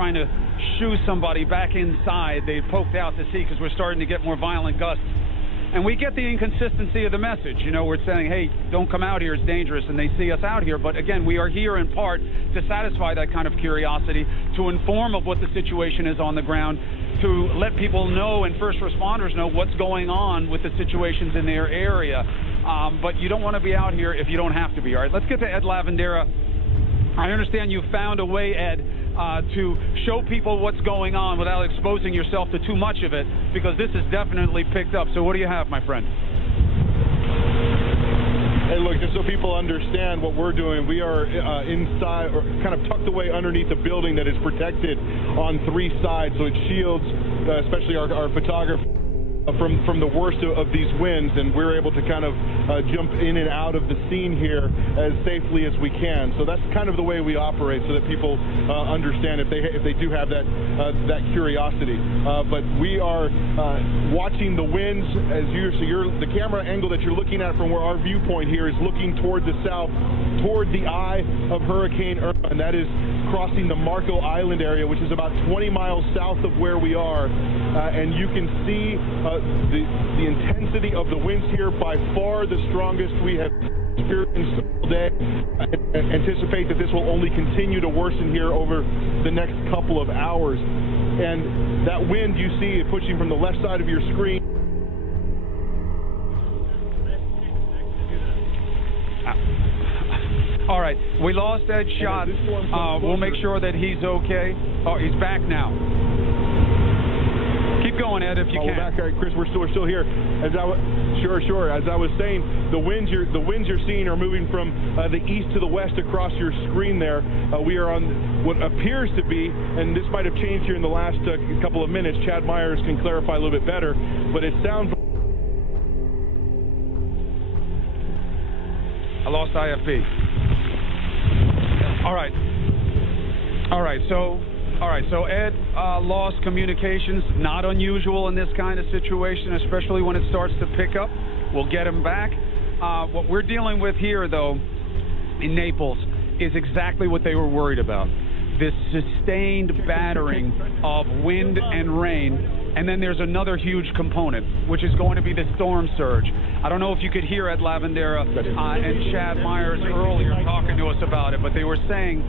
trying to shoo somebody back inside. They poked out to sea because we're starting to get more violent gusts. And we get the inconsistency of the message. You know, we're saying, hey, don't come out here, it's dangerous, and they see us out here. But again, we are here in part to satisfy that kind of curiosity, to inform of what the situation is on the ground, to let people know and first responders know what's going on with the situations in their area. But you don't want to be out here if you don't have to be. All right, let's get to Ed Lavandera. I understand you found a way, Ed, to show people what's going on without exposing yourself to too much of it, because this is definitely picked up. So what do you have, my friend? Hey, look, just so people understand what we're doing, we are inside, or kind of tucked away underneath a building that is protected on 3 sides, so it shields, especially our photographer, from the worst of these winds, and we're able to kind of jump in and out of the scene here as safely as we can. So that's kind of the way we operate, so that people understand if they do have that curiosity. But we are watching the winds as the camera angle that you're looking at from where our viewpoint here is looking toward the south, toward the eye of Hurricane Irma, and that is crossing the Marco Island area, which is about 20 miles south of where we are. And you can see the intensity of the winds here, by far the strongest we have experienced all day. I anticipate that this will only continue to worsen here over the next couple of hours. And that wind you see pushing from the left side of your screen. All right, we lost Ed's shot. We'll make sure that he's okay. Oh, he's back now. Keep going, Ed, if you can. We're back. All right, Chris, we're still here. Sure. As I was saying, the winds you're seeing are moving from the east to the west across your screen there. We are on what appears to be, and this might have changed here in the last couple of minutes. Chad Myers can clarify a little bit better, but it sounds. I lost IFB. All right. So Ed lost communications. Not unusual in this kind of situation, especially when it starts to pick up. We'll get him back. What we're dealing with here, though, in Naples, is exactly what they were worried about. This sustained battering of wind and rain. And then there's another huge component, which is going to be the storm surge. I don't know if you could hear Ed Lavandera and Chad Myers earlier talking to us about it, but they were saying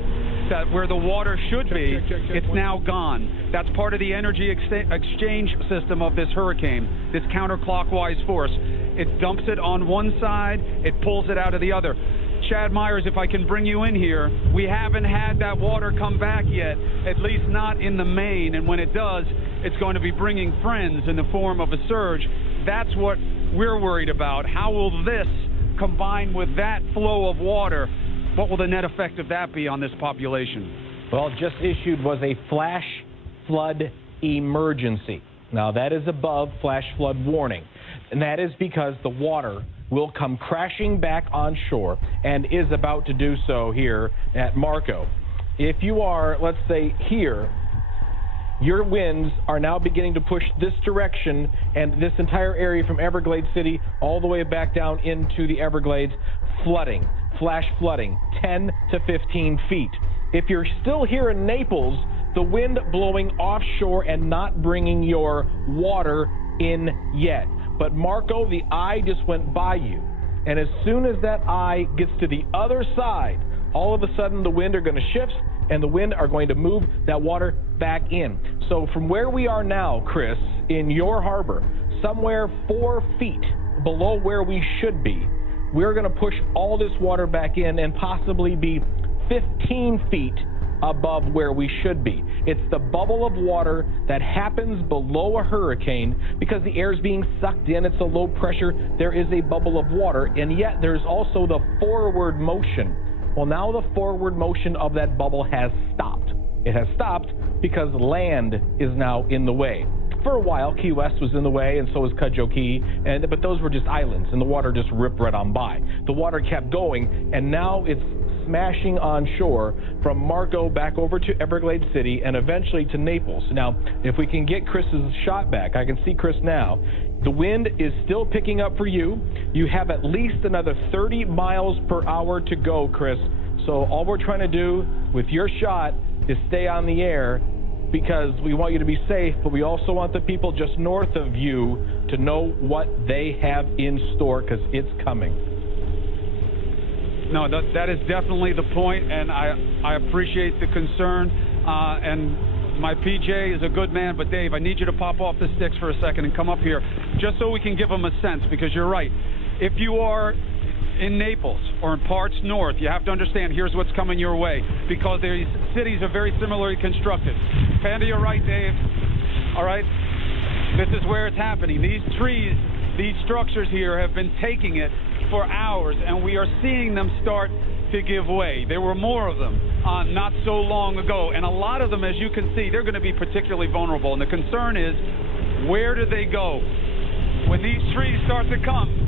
that where the water should be, it's now gone. That's part of the energy exchange system of this hurricane, this counterclockwise force. It dumps it on one side, it pulls it out of the other. Chad Myers, if I can bring you in here, we haven't had that water come back yet, at least not in the main, and when it does, it's going to be bringing friends in the form of a surge. That's what we're worried about. How will this combine with that flow of water? What will the net effect of that be on this population? Well, just issued was a flash flood emergency. Now, that is above flash flood warning, and that is because the water will come crashing back on shore and is about to do so here at Marco. If you are, let's say, here, your winds are now beginning to push this direction, and this entire area from Everglades City all the way back down into the Everglades, flooding, flash flooding, 10 to 15 feet. If you're still here in Naples, the wind blowing offshore and not bringing your water in yet. But Marco, the eye just went by you. And as soon as that eye gets to the other side, all of a sudden the wind are going to shift and the wind are going to move that water back in. So from where we are now, Chris, in your harbor, somewhere 4 feet below where we should be, we're going to push all this water back in and possibly be 15 feet above where we should be. It's the bubble of water that happens below a hurricane because the air is being sucked in. It's a low pressure. There is a bubble of water, and yet there's also the forward motion. Well, now the forward motion of that bubble has stopped. It has stopped because land is now in the way. For a while, Key West was in the way, and so was Cudjoe Key, but those were just islands, and the water just ripped right on by. The water kept going, and now it's smashing on shore from Marco back over to Everglades City and eventually to Naples. Now, if we can get Chris's shot back, I can see Chris now. The wind is still picking up for you. You have at least another 30 miles per hour to go, Chris. So all we're trying to do with your shot is stay on the air because we want you to be safe, but we also want the people just north of you to know what they have in store, because it's coming. No, that is definitely the point, and I appreciate the concern. And my PJ is a good man, but Dave, I need you to pop off the sticks for a second and come up here, just so we can give them a sense, because you're right. If you are in Naples or in parts north, you have to understand here's what's coming your way, because these cities are very similarly constructed. Pan to your right, Dave. All right? This is where it's happening. These trees, these structures here have been taking it for hours, and we are seeing them start to give way. There were more of them not so long ago, and a lot of them, as you can see, they're going to be particularly vulnerable. And the concern is, where do they go? When these trees start to come,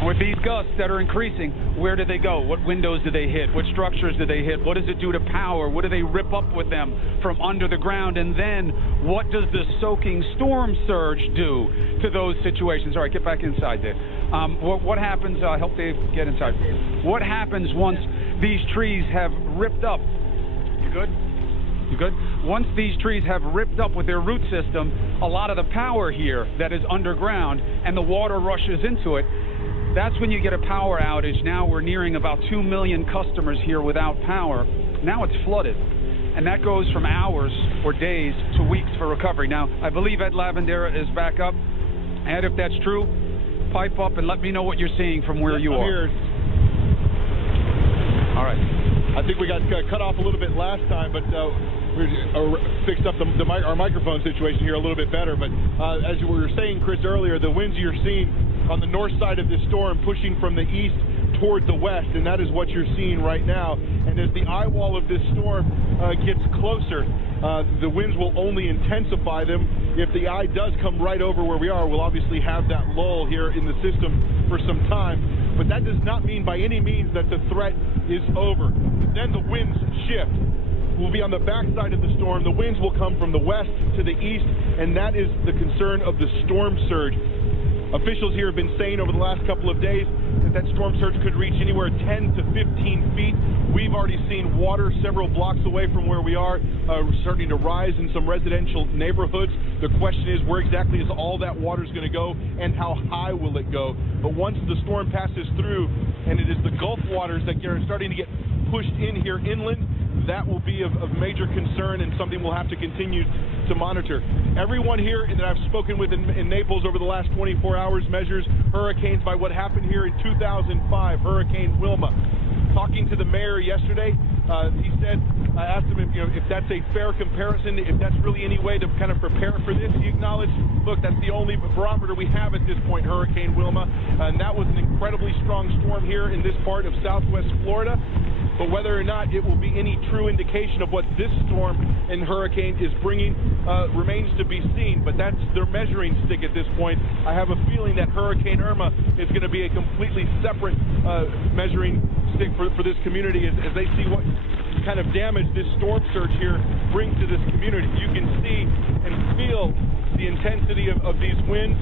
with these gusts that are increasing, where do they go? What windows do they hit? What structures do they hit? What does it do to power? What do they rip up with them from under the ground? And then what does the soaking storm surge do to those situations? All right, get back inside there. What happens? Help Dave get inside. What happens once these trees have ripped up? You good? You good? Once these trees have ripped up with their root system, a lot of the power here that is underground and the water rushes into it, that's when you get a power outage. Now we're nearing about 2 million customers here without power. Now it's flooded. And that goes from hours or days to weeks for recovery. Now, I believe Ed Lavandera is back up. Ed, if that's true, pipe up and let me know what you're seeing from where you are. Here. All right. I think we got cut off a little bit last time, but we fixed up our microphone situation here a little bit better. But as you were saying, Chris, earlier, the winds you're seeing on the north side of this storm pushing from the east toward the west, and that is what you're seeing right now. And as the eye wall of this storm gets closer, the winds will only intensify them. If the eye does come right over where we are, we'll obviously have that lull here in the system for some time. But that does not mean by any means that the threat is over. Then the winds shift. We'll be on the backside of the storm. The winds will come from the west to the east, and that is the concern of the storm surge. Officials here have been saying over the last couple of days that storm surge could reach anywhere 10 to 15 feet. We've already seen water several blocks away from where we are starting to rise in some residential neighborhoods. The question is, where exactly is all that water going to go, and how high will it go? But once the storm passes through, and it is the Gulf waters that are starting to get pushed in here inland, that will be of major concern and something we'll have to continue to monitor. Everyone here that I've spoken with in Naples over the last 24 hours measures hurricanes by what happened here in 2005, Hurricane Wilma. Talking to the mayor yesterday, he said, I asked him if that's a fair comparison, if that's really any way to kind of prepare for this. He acknowledged, look, that's the only barometer we have at this point, Hurricane Wilma, and that was an incredibly strong storm here in this part of southwest Florida. But whether or not it will be any true indication of what this storm and hurricane is bringing remains to be seen. But that's their measuring stick at this point. I have a feeling that Hurricane Irma is going to be a completely separate measuring stick for this community as they see what kind of damage this storm surge here brings to this community. You can see and feel the intensity of these winds.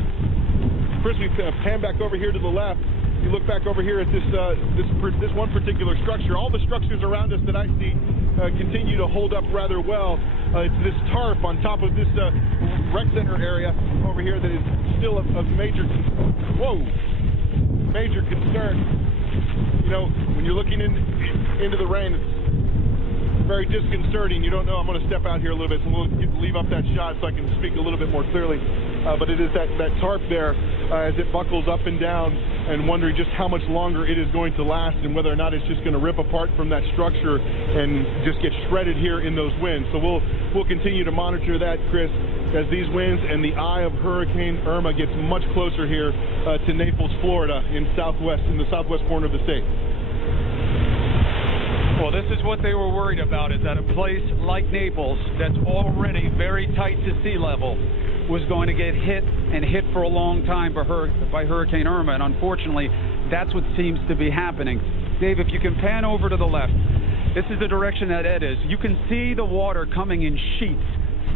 Chris, we pan back over here to the left. You look back over here at this one particular structure. All the structures around us that I see continue to hold up rather well. It's this tarp on top of this rec center area over here that is still a major concern. You know, when you're looking into the rain, it's very disconcerting. You don't know. I'm going to step out here a little bit, so we'll leave up that shot so I can speak a little bit more clearly. But it is that tarp there as it buckles up and down, and wondering just how much longer it is going to last and whether or not it's just going to rip apart from that structure and just get shredded here in those winds. So we'll continue to monitor that, Chris, as these winds and the eye of Hurricane Irma gets much closer here to Naples, Florida, in the southwest corner of the state. Well, this is what they were worried about, is that a place like Naples that's already very tight to sea level was going to get hit for a long time by Hurricane Irma, and unfortunately, that's what seems to be happening. Dave, if you can pan over to the left, this is the direction that Ed is. You can see the water coming in sheets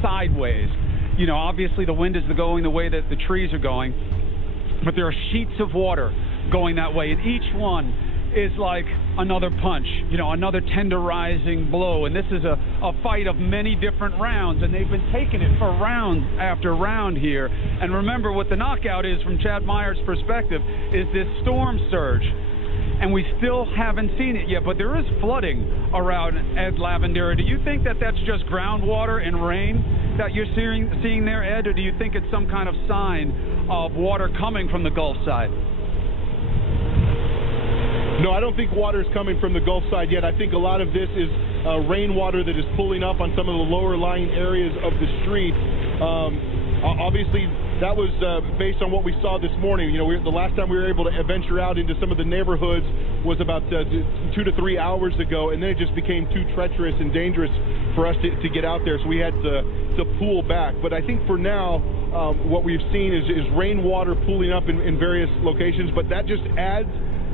sideways. You know, obviously the wind is going the way that the trees are going, but there are sheets of water going that way, and each one is like another punch, another tenderizing blow. And this is a fight of many different rounds, and they've been taking it for round after round here. And remember, what the knockout is, from Chad Myers' perspective, is this storm surge. And we still haven't seen it yet, but there is flooding around Ed Lavandera. Do you think that that's just groundwater and rain that you're seeing there, Ed, or do you think it's some kind of sign of water coming from the Gulf side? No, I don't think water is coming from the Gulf side yet. I think a lot of this is rainwater that is pulling up on some of the lower lying areas of the street. Obviously, that was based on what we saw this morning. The last time we were able to venture out into some of the neighborhoods was about 2 to 3 hours ago, and then it just became too treacherous and dangerous for us to get out there, so we had to pull back. But I think for now, what we've seen is rainwater pooling up in various locations, but that just adds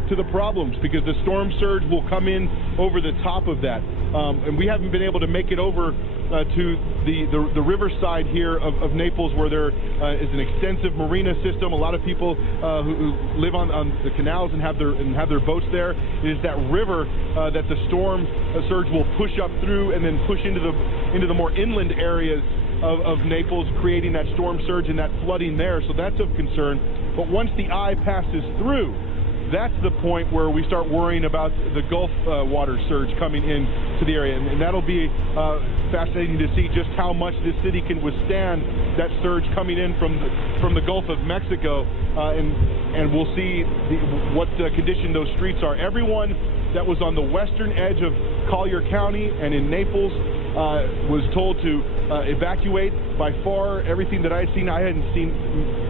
to the problems because the storm surge will come in over the top of that. And we haven't been able to make it over to the riverside here of Naples, where there is an extensive marina system. A lot of people who live on the canals and have their boats there. It is that river that the storm surge will push up through and then push into the more inland areas of Naples, creating that storm surge and that flooding there. So that's of concern. But once the eye passes through, that's the point where we start worrying about the Gulf water surge coming in to the area. And that'll be fascinating to see just how much this city can withstand that surge coming in from the Gulf of Mexico. And we'll see what condition those streets are. Everyone that was on the western edge of Collier County and in Naples was told to evacuate. By far, everything that I hadn't seen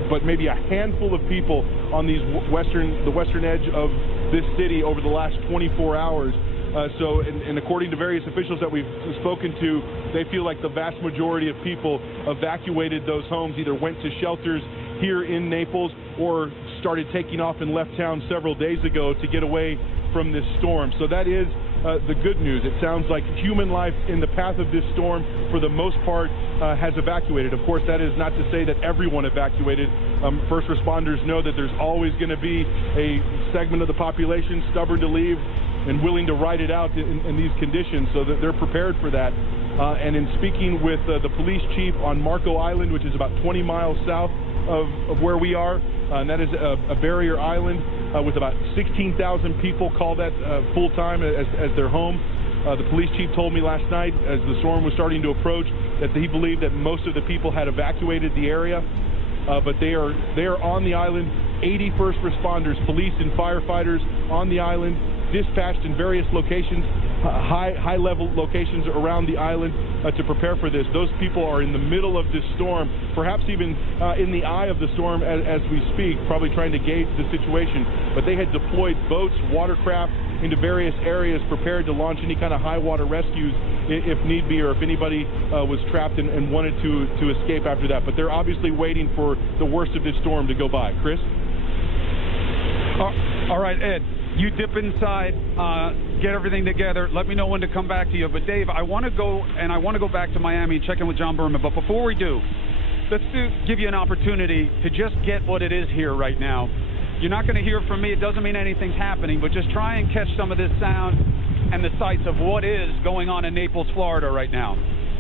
but maybe a handful of people on the western edge of this city over the last 24 hours. And according to various officials that we've spoken to, they feel like the vast majority of people evacuated those homes, either went to shelters here in Naples or started taking off and left town several days ago to get away from this storm. So that is the good news. It sounds like human life in the path of this storm, for the most part, has evacuated. Of course, that is not to say that everyone evacuated. First responders know that there's always going to be a segment of the population stubborn to leave and willing to ride it out in these conditions, so that they're prepared for that. And in speaking with the police chief on Marco Island, which is about 20 miles south of where we are, and that is a barrier island with about 16,000 people call that full-time as their home. The police chief told me last night, as the storm was starting to approach, that he believed that most of the people had evacuated the area, but they are on the island. 80 first responders, police and firefighters on the island, dispatched in various locations, high-level locations around the island to prepare for this. Those people are in the middle of this storm, perhaps even in the eye of the storm as we speak, probably trying to gauge the situation. But they had deployed boats, watercraft into various areas, prepared to launch any kind of high-water rescues if need be, or if anybody was trapped and wanted to escape after that. But they're obviously waiting for the worst of this storm to go by. Chris? All right, Ed. You dip inside, get everything together. Let me know when to come back to you. But Dave, I want to go back to Miami and check in with John Berman. But before we do, let's give you an opportunity to just get what it is here right now. You're not going to hear from me. It doesn't mean anything's happening, but just try and catch some of this sound and the sights of what is going on in Naples, Florida right now.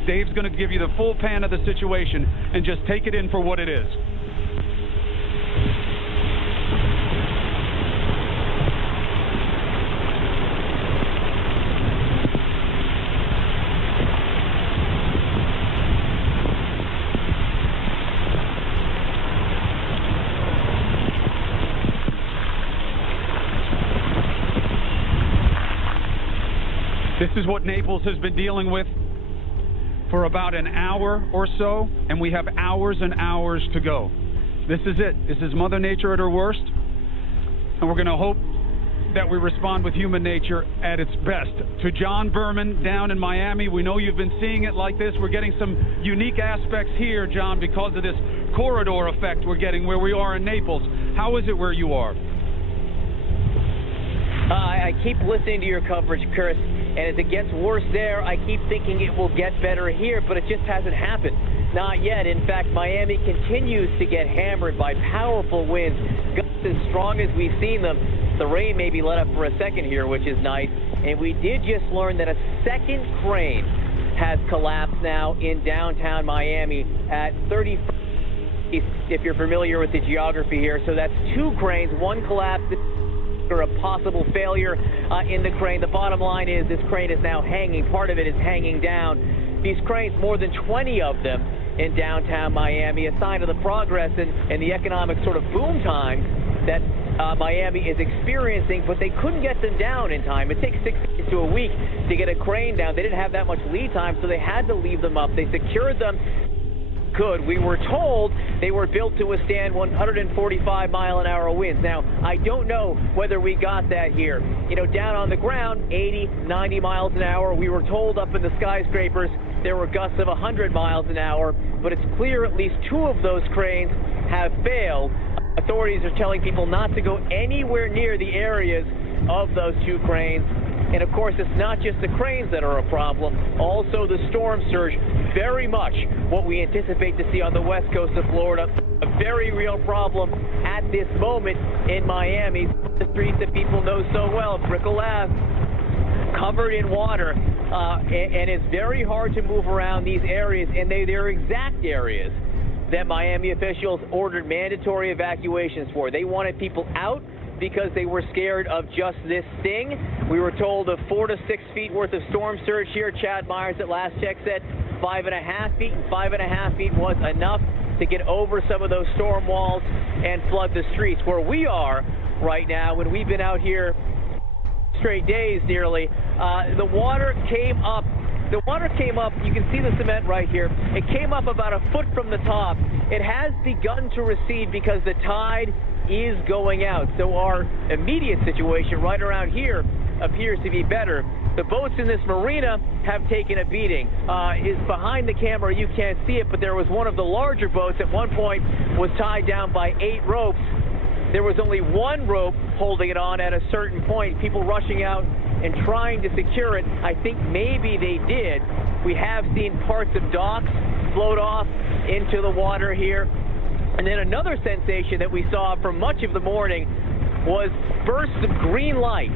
Dave's going to give you the full pan of the situation and just take it in for what it is. This is what Naples has been dealing with for about an hour or so, and we have hours and hours to go. This is it. This is Mother Nature at her worst, and we're going to hope that we respond with human nature at its best. To John Berman down in Miami, we know you've been seeing it like this. We're getting some unique aspects here, John, because of this corridor effect we're getting where we are in Naples. How is it where you are? I keep listening to your coverage, Chris. And as it gets worse there, I keep thinking it will get better here, but it just hasn't happened. Not yet. In fact, Miami continues to get hammered by powerful winds, gusts as strong as we've seen them. The rain maybe let up for a second here, which is nice. And we did just learn that a second crane has collapsed now in downtown Miami at 30, if you're familiar with the geography here. So that's two cranes, one collapsed or a possible failure in the crane. The bottom line is this crane is now hanging. Part of it is hanging down. These cranes, more than 20 of them in downtown Miami, a sign of the progress and the economic sort of boom times that Miami is experiencing, but they couldn't get them down in time. It takes 6 days to a week to get a crane down. They didn't have that much lead time, so they had to leave them up. They secured them. Good. We were told they were built to withstand 145-mile-an-hour winds. Now, I don't know whether we got that here. You know, down on the ground, 80, 90 miles an hour. We were told up in the skyscrapers there were gusts of 100 miles an hour, but it's clear at least two of those cranes have failed. Authorities are telling people not to go anywhere near the areas of those two cranes. And of course, it's not just the cranes that are a problem, also the storm surge, very much what we anticipate to see on the west coast of Florida. A very real problem at this moment in Miami. The streets that people know so well, Brickell Ave, covered in water, and it's very hard to move around these areas, and they're exact areas that Miami officials ordered mandatory evacuations for. They wanted people out because they were scared of just this thing. We were told of 4 to 6 feet worth of storm surge here. Chad Myers at last check said 5.5 feet, and 5.5 feet was enough to get over some of those storm walls and flood the streets. Where we are right now, when we've been out here straight days nearly, the water came up. The water came up, you can see the cement right here. It came up about a foot from the top. It has begun to recede because the tide is going out. So our immediate situation right around here appears to be better. The boats in this marina have taken a beating. Is behind the camera, you can't see it, but there was one of the larger boats at one point was tied down by 8 ropes. There was only one rope holding it on at a certain point. People rushing out and trying to secure it. I think maybe they did. We have seen parts of docks float off into the water here. And then another sensation that we saw for much of the morning was bursts of green light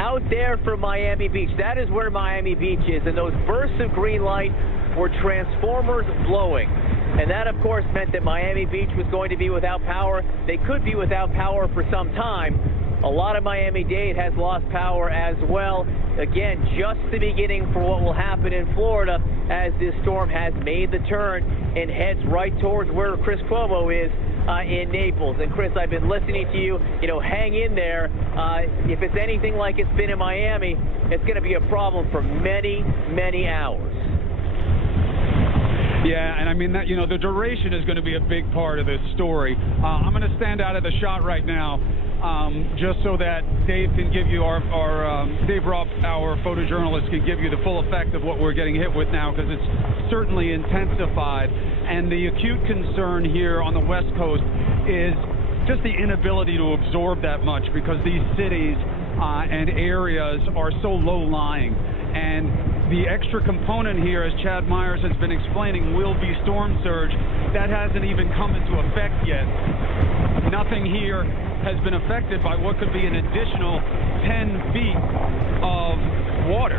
out there from Miami Beach. That is where Miami Beach is, and those bursts of green light were transformers blowing. And that, of course, meant that Miami Beach was going to be without power. They could be without power for some time. A lot of Miami-Dade has lost power as well. Again, just the beginning for what will happen in Florida as this storm has made the turn and heads right towards where Chris Cuomo is in Naples. And Chris, I've been listening to you. You know, hang in there. If it's anything like it's been in Miami, it's going to be a problem for many, many hours. Yeah, and I mean that, you know, the duration is going to be a big part of this story. I'm going to stand out of the shot right now, just so that Dave can give you Dave Rupp, our photojournalist, can give you the full effect of what we're getting hit with now, because it's certainly intensified. And the acute concern here on the West Coast is just the inability to absorb that much, because these cities and areas are so low-lying. And the extra component here, as Chad Myers has been explaining, will be storm surge. That hasn't even come into effect yet. Nothing here has been affected by what could be an additional 10 feet of water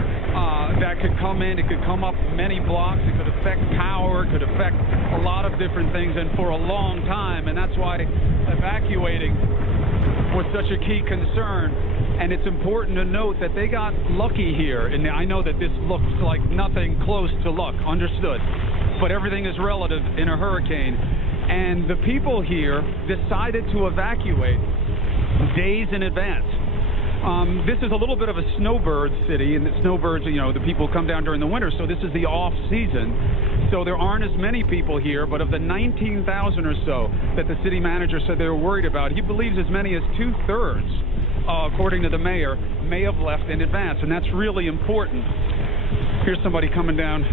that could come in. It could come up many blocks. It could affect power. It could affect a lot of different things, and for a long time. And that's why evacuating was such a key concern. And it's important to note that they got lucky here. And I know that this looks like nothing close to luck, understood. But everything is relative in a hurricane. And the people here decided to evacuate days in advance. This is a little bit of a snowbird city, and the snowbirds, you know, the people come down during the winter, so this is the off season. So there aren't as many people here, but of the 19,000 or so that the city manager said they were worried about, he believes as many as 2/3, according to the mayor, may have left in advance, and that's really important. Here's somebody coming down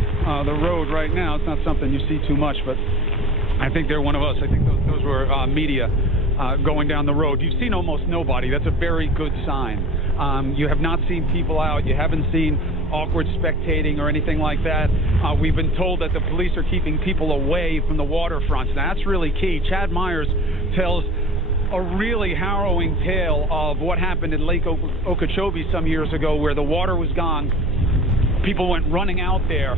the road right now. It's not something you see too much, but I think they're one of us. I think those were media going down the road. You've seen almost nobody. That's a very good sign. You have not seen people out. You haven't seen awkward spectating or anything like that. We've been told that the police are keeping people away from the waterfronts. Now, that's really key. Chad Myers tells a really harrowing tale of what happened in Lake Okeechobee some years ago, where the water was gone. People went running out there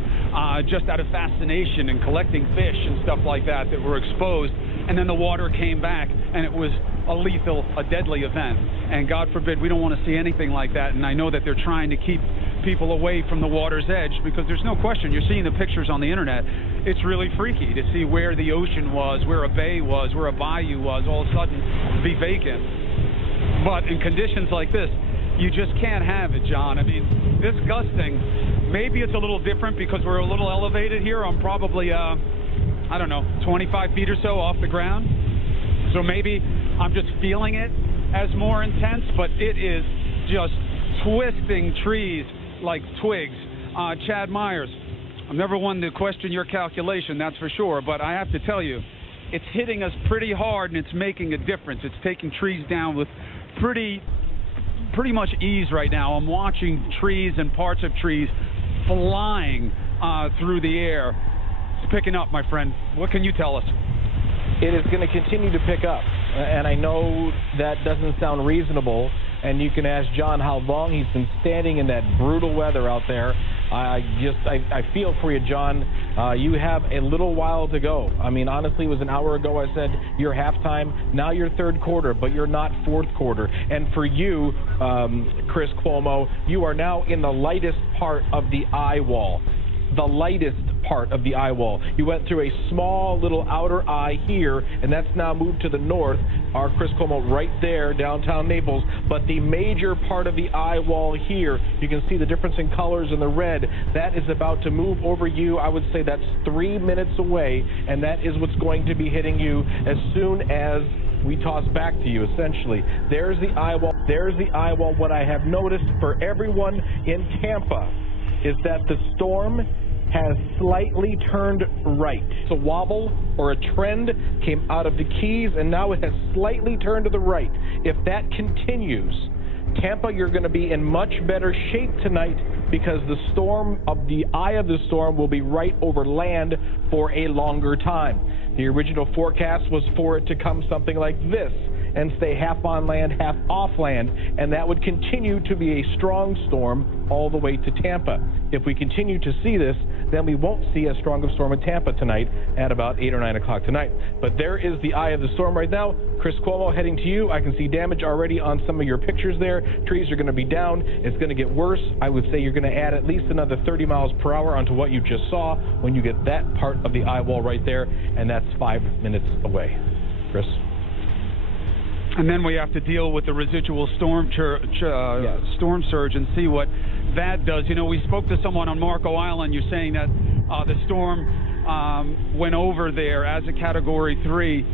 just out of fascination and collecting fish and stuff like that were exposed. And then the water came back, and it was a deadly event. And God forbid, we don't want to see anything like that. And I know that they're trying to keep people away from the water's edge, because there's no question, you're seeing the pictures on the internet. It's really freaky to see where the ocean was, where a bay was, where a bayou was, all of a sudden be vacant. But in conditions like this, you just can't have it, John. I mean, this gusting, maybe it's a little different because we're a little elevated here. I'm probably, I don't know, 25 feet or so off the ground. So maybe I'm just feeling it as more intense, but it is just twisting trees like twigs. Chad Myers, I'm never one to question your calculation, that's for sure, but I have to tell you, it's hitting us pretty hard and it's making a difference. It's taking trees down with pretty much ease right now. I'm watching trees and parts of trees flying through the air. It's picking up, my friend. What can you tell us? It is going to continue to pick up, and I know that doesn't sound reasonable, and you can ask John how long he's been standing in that brutal weather out there. I feel for you, John. You have a little while to go. I mean, honestly, it was an hour ago I said you're halftime. Now you're third quarter, but you're not fourth quarter. And for you, Chris Cuomo, you are now in the lightest part of the eye wall. The lightest part of the eye wall. You went through a small little outer eye here, and that's now moved to the north. Our Chris Cuomo right there, downtown Naples. But the major part of the eye wall here, you can see the difference in colors in the red. That is about to move over you. I would say that's 3 minutes away, and that is what's going to be hitting you as soon as we toss back to you, essentially. There's the eye wall. There's the eye wall. What I have noticed for everyone in Tampa is that the storm has slightly turned right. It's a wobble or a trend came out of the Keys, and now it has slightly turned to the right. If that continues, Tampa, you're going to be in much better shape tonight because the storm of the eye of the storm will be right over land for a longer time. The original forecast was for it to come something like this and stay half on land, half off land, and that would continue to be a strong storm all the way to Tampa. If we continue to see this, then we won't see as strong of a storm in Tampa tonight at about 8 or 9 o'clock tonight. But there is the eye of the storm right now. Chris Cuomo heading to you. I can see damage already on some of your pictures there. Trees are going to be down. It's going to get worse. I would say you're going to add at least another 30 miles per hour onto what you just saw when you get that part of the eye wall right there, and that's 5 minutes away. Chris? And then we have to deal with the residual storm surge and see what that does. You know, we spoke to someone on Marco Island. You're saying that the storm went over there as a Category 3.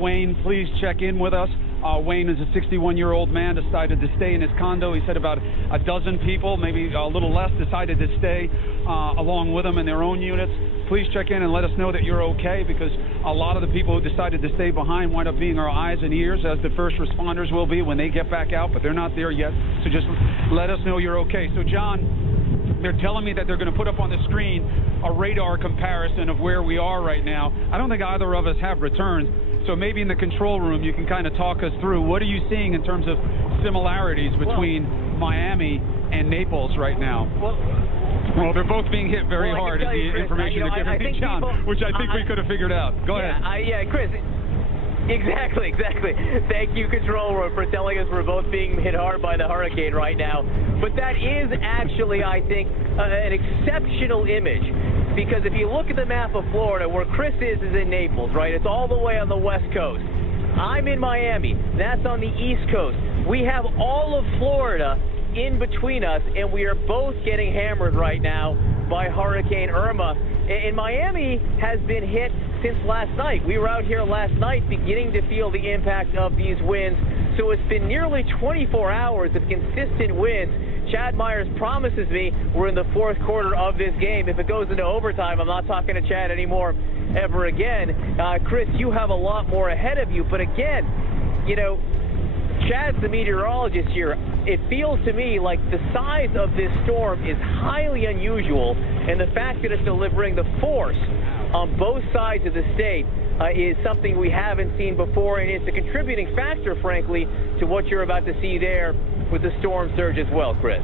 Wayne, please check in with us. Wayne is a 61-year-old man, decided to stay in his condo. He said about a dozen people, maybe a little less, decided to stay along with him in their own units. Please check in and let us know that you're okay, because a lot of the people who decided to stay behind wind up being our eyes and ears, as the first responders will be when they get back out, but they're not there yet. So just let us know you're okay. So, John, they're telling me that they're going to put up on the screen a radar comparison of where we are right now. I don't think either of us have returns. So maybe in the control room you can kind of talk us through, what are you seeing in terms of similarities between Miami and Naples right now? Well, they're both being hit very hard, is the information they're giving me, John, which I think we could have figured out. Go ahead. Yeah, Chris. Exactly. Thank you, Control Room, for telling us we're both being hit hard by the hurricane right now. But that is actually, I think, an exceptional image. Because if you look at the map of Florida, where Chris is in Naples, right? It's all the way on the west coast. I'm in Miami. That's on the east coast. We have all of Florida in between us, and we are both getting hammered right now by Hurricane Irma. And Miami has been hit since last night. We were out here last night beginning to feel the impact of these winds. So it's been nearly 24 hours of consistent winds. Chad Myers promises me we're in the fourth quarter of this game. If it goes into overtime, I'm not talking to Chad anymore ever again. Chris, you have a lot more ahead of you. But again, you know, Chad's the meteorologist here. It feels to me like the size of this storm is highly unusual, and the fact that it's delivering the force on both sides of the state is something we haven't seen before, and it's a contributing factor, frankly, to what you're about to see there with the storm surge as well, Chris.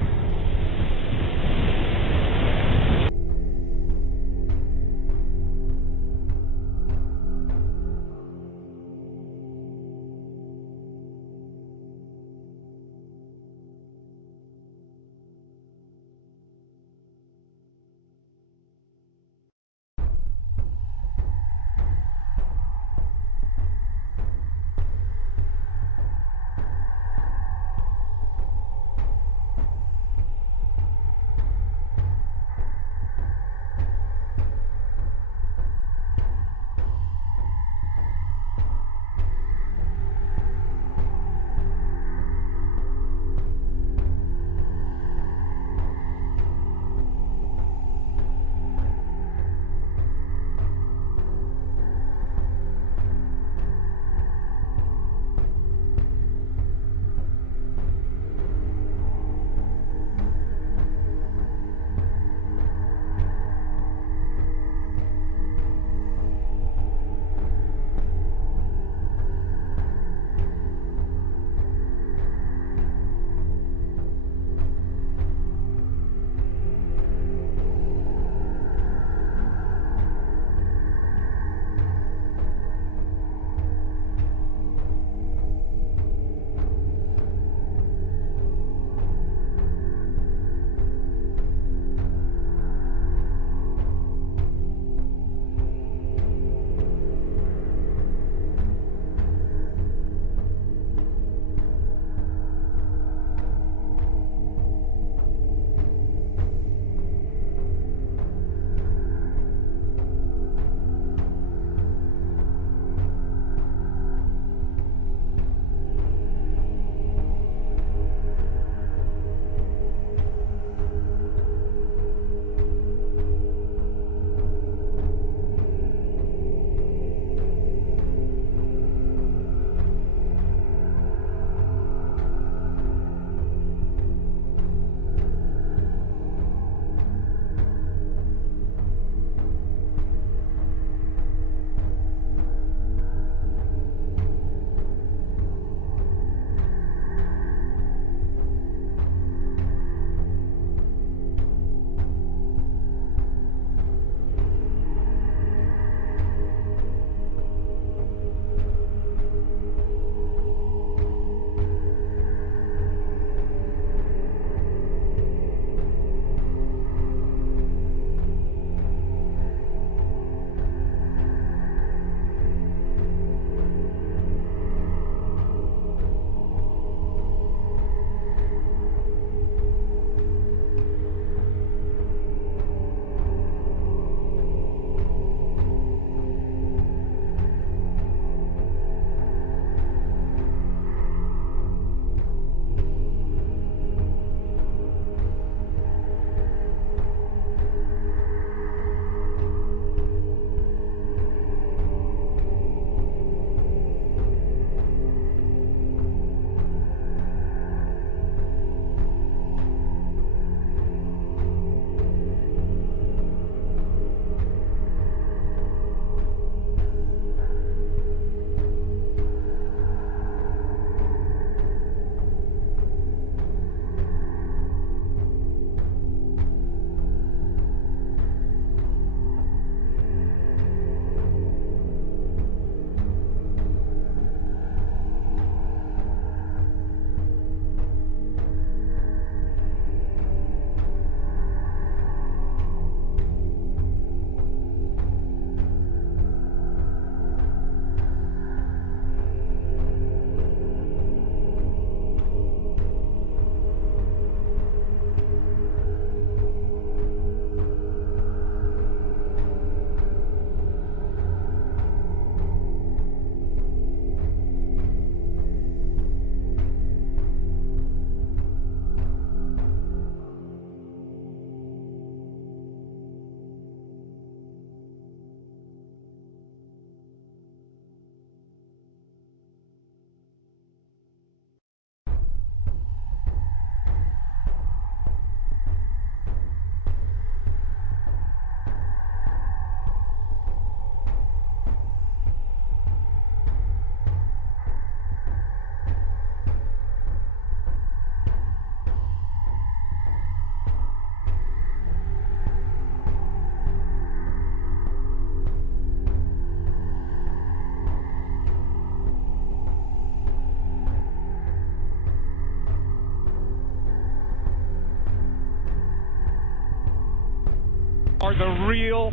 are the real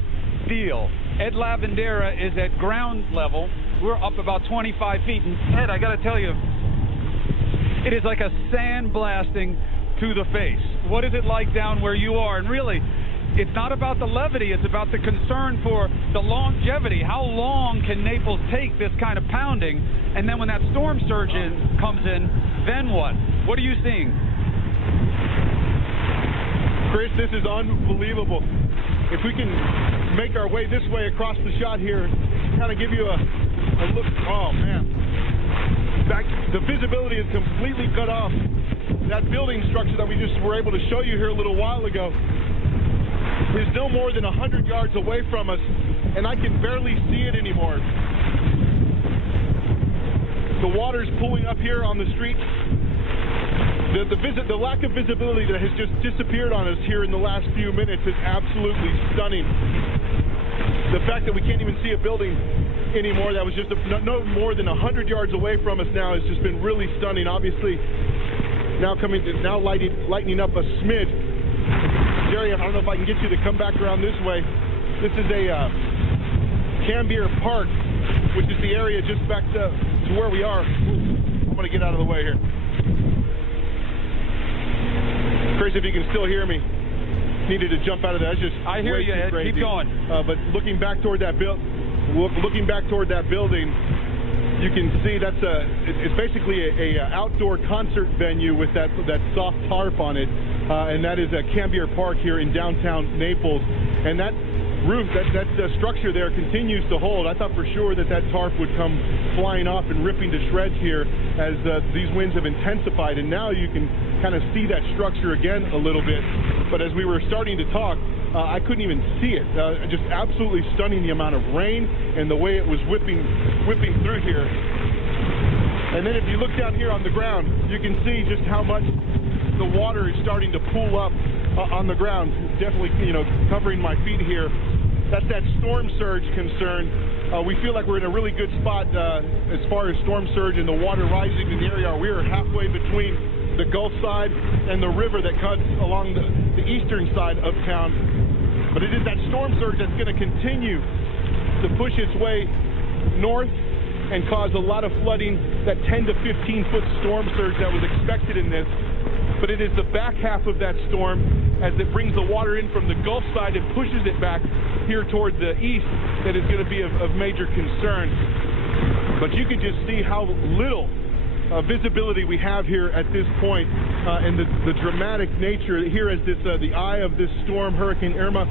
deal. Ed Lavandera is at ground level. We're up about 25 feet. And Ed, I got to tell you, it is like a sandblasting to the face. What is it like down where you are? And really, it's not about the levity. It's about the concern for the longevity. How long can Naples take this kind of pounding? And then when that storm surge comes in, then what? What are you seeing? Chris, this is unbelievable. If we can make our way this way across the shot here, kind of give you a look. Oh, man. The visibility is completely cut off. That building structure that we just were able to show you here a little while ago is no more than 100 yards away from us, and I can barely see it anymore. The water's pulling up here on the street. The lack of visibility that has just disappeared on us here in the last few minutes is absolutely stunning. The fact that we can't even see a building anymore that was just no more than 100 yards away from us now has just been really stunning. Obviously, now lightening up a smidge. Jerry, I don't know if I can get you to come back around this way. This is a Cambier Park, which is the area just back to where we are. I'm going to get out of the way here. Chris, if you can still hear me, needed to jump out of that. That's just I hear you, Ed. Crazy. Keep going. But looking back toward that building, you can see it's basically a outdoor concert venue with that soft tarp on it, and that is at Cambier Park here in downtown Naples. And that roof, that structure there continues to hold. I thought for sure that tarp would come flying off and ripping to shreds here as these winds have intensified, and now you can kind of see that structure again a little bit. But as we were starting to talk, I couldn't even see it. Just absolutely stunning, the amount of rain and the way it was whipping through here. And then if you look down here on the ground, you can see just how much the water is starting to pool up on the ground. Definitely, covering my feet here. That's that storm surge concern. We feel like we're in a really good spot as far as storm surge and the water rising in the area. We're halfway between the Gulf side and the river that cuts along the eastern side of town. But it is that storm surge that's going to continue to push its way north and cause a lot of flooding, that 10 to 15 foot storm surge that was expected in this. But it is the back half of that storm as it brings the water in from the Gulf side and pushes it back here toward the east that is going to be of major concern. But you can just see how little visibility we have here at this point, and the dramatic nature here as the eye of this storm, Hurricane Irma,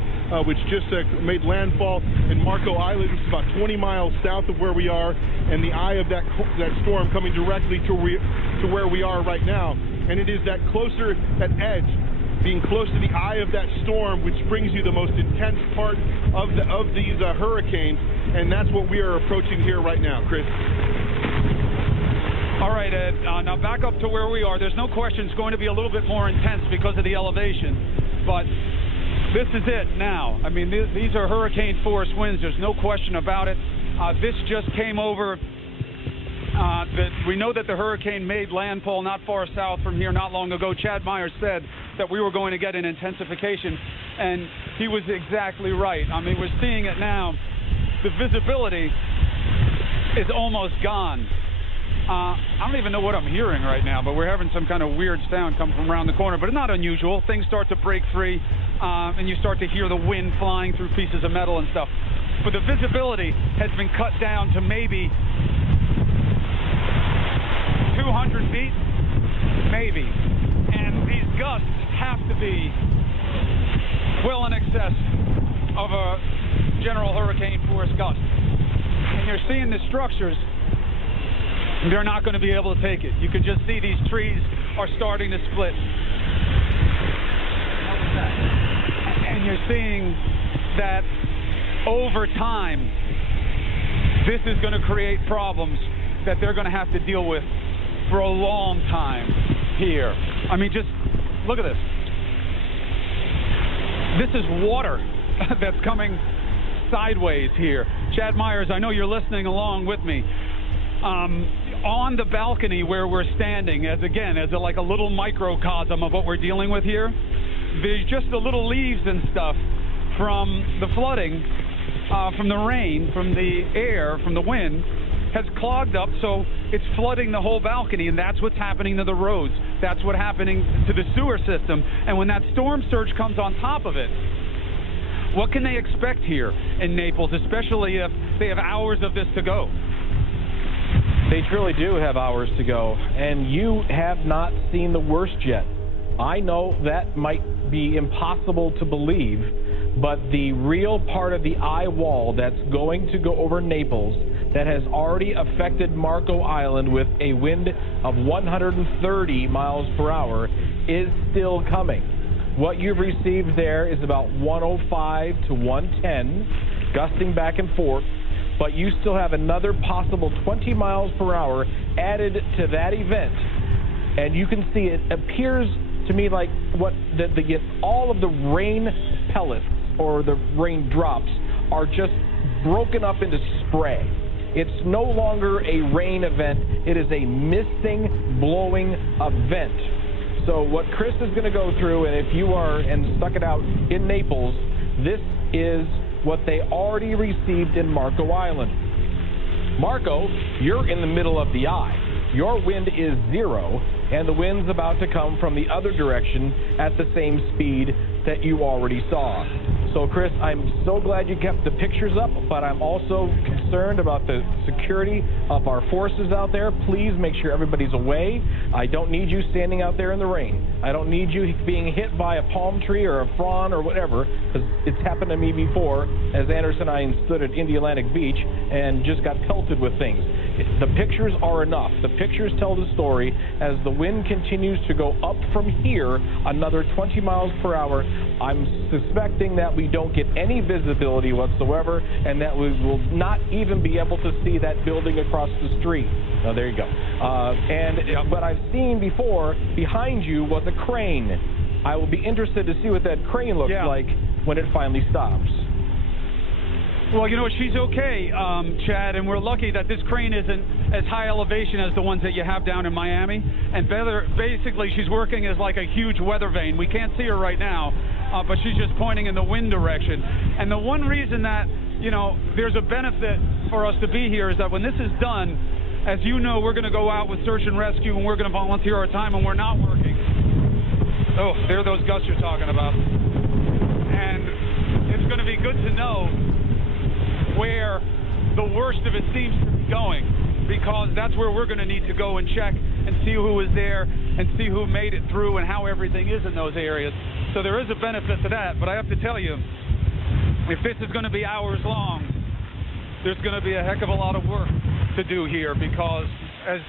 which just made landfall in Marco Island, which is about 20 miles south of where we are, and the eye of that storm coming directly to where we are right now. And it is that edge, being close to the eye of that storm, which brings you the most intense part of these hurricanes, and that's what we are approaching here right now, Chris. All right, Ed, now back up to where we are. There's no question it's going to be a little bit more intense because of the elevation, but this is it now. I mean, these are hurricane force winds. There's no question about it. This just came over. We know that the hurricane made landfall not far south from here not long ago. Chad Myers said that we were going to get an intensification, and he was exactly right. I mean, we're seeing it now. The visibility is almost gone. I don't even know what I'm hearing right now, but we're having some kind of weird sound come from around the corner, but it's not unusual. Things start to break free, and you start to hear the wind flying through pieces of metal and stuff. But the visibility has been cut down to maybe 200 feet, maybe. And these gusts have to be well in excess of a general hurricane force gust. And you're seeing the structures. They're not going to be able to take it. You can just see these trees are starting to split. And you're seeing that over time, this is going to create problems that they're going to have to deal with for a long time here. I mean, just look at this. This is water that's coming sideways here. Chad Myers, I know you're listening along with me. On the balcony where we're standing, as like a little microcosm of what we're dealing with here, there's just the little leaves and stuff from the flooding, from the rain, from the air, from the wind, has clogged up, so it's flooding the whole balcony, and that's what's happening to the roads. That's what's happening to the sewer system. And when that storm surge comes on top of it, what can they expect here in Naples, especially if they have hours of this to go? They truly do have hours to go, and you have not seen the worst yet. I know that might be impossible to believe, but the real part of the eye wall that's going to go over Naples, that has already affected Marco Island with a wind of 130 miles per hour, is still coming. What you've received there is about 105 to 110, gusting back and forth, but you still have another possible 20 miles per hour added to that event. And you can see it appears to me like all of the rain pellets or the rain drops are just broken up into spray. It's no longer a rain event. It is a misting, blowing event. So what Chris is going to go through, and if you are and stuck it out in Naples, this is what they already received in Marco Island. Marco, you're in the middle of the eye. Your wind is 0, and the wind's about to come from the other direction at the same speed that you already saw. So, Chris, I'm so glad you kept the pictures up, but I'm also concerned about the security of our forces out there. Please make sure everybody's away. I don't need you standing out there in the rain. I don't need you being hit by a palm tree or a frond or whatever, because it's happened to me before, as Anderson and I stood at Indialantic Beach and just got pelted with things. The pictures are enough. The pictures tell the story. As the wind continues to go up from here another 20 miles per hour, I'm suspecting that we don't get any visibility whatsoever, and that we will not even be able to see that building across the street. Oh, there you go. What I've seen before behind you was a crane. I will be interested to see what that crane looks like when it finally stops. Well, you know what, she's okay, Chad, and we're lucky that this crane isn't as high elevation as the ones that you have down in Miami. And basically, she's working as like a huge weather vane. We can't see her right now, but she's just pointing in the wind direction. And the one reason that, you know, there's a benefit for us to be here is that when this is done, as you know, we're going to go out with search and rescue, and we're going to volunteer our time, and we're not working. Oh, there are those gusts you're talking about. And it's going to be good to know where the worst of it seems to be going, because that's where we're going to need to go and check and see who is there and see who made it through and how everything is in those areas. So there is a benefit to that, but I have to tell you, if this is going to be hours long, there's going to be a heck of a lot of work to do here, because as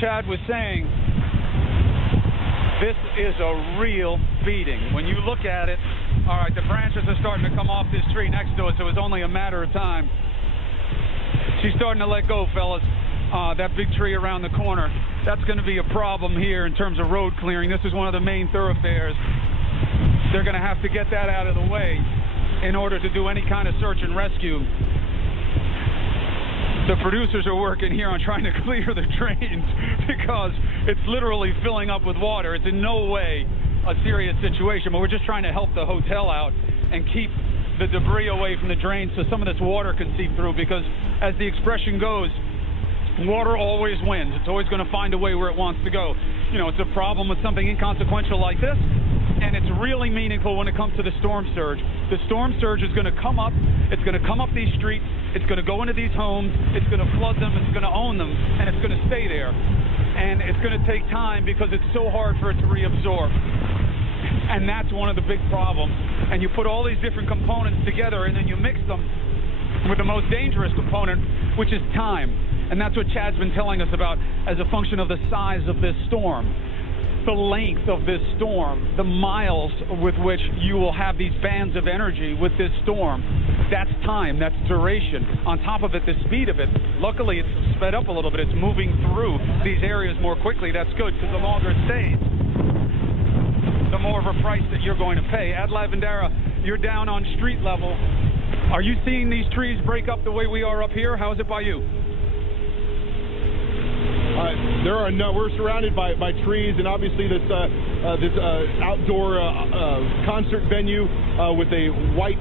Chad was saying, this is a real beating. When you look at it, all right, the branches are starting to come off this tree next to us. It was only a matter of time. She's starting to let go, fellas. That big tree around the corner, that's going to be a problem here in terms of road clearing. This is one of the main thoroughfares. They're going to have to get that out of the way in order to do any kind of search and rescue. The producers are working here on trying to clear the drains because it's literally filling up with water. It's in no way a serious situation, but we're just trying to help the hotel out and keep the debris away from the drains so some of this water can seep through, because as the expression goes, water always wins. It's always going to find a way where it wants to go. You know, it's a problem with something inconsequential like this, and it's really meaningful when it comes to the storm surge. The storm surge is going to come up. It's going to come up these streets. It's going to go into these homes. It's going to flood them. It's going to own them, and it's going to stay there. And it's going to take time because it's so hard for it to reabsorb. And that's one of the big problems. And you put all these different components together, and then you mix them with the most dangerous component, which is time. And that's what Chad's been telling us about as a function of the size of this storm, the length of this storm, the miles with which you will have these bands of energy with this storm. That's time, that's duration. On top of it, the speed of it. Luckily, it's sped up a little bit. It's moving through these areas more quickly. That's good, because the longer it stays, the more of a price that you're going to pay. Ad Lavandera, you're down on street level. Are you seeing these trees break up the way we are up here? How is it by you? we're surrounded by trees, and obviously this outdoor concert venue with a white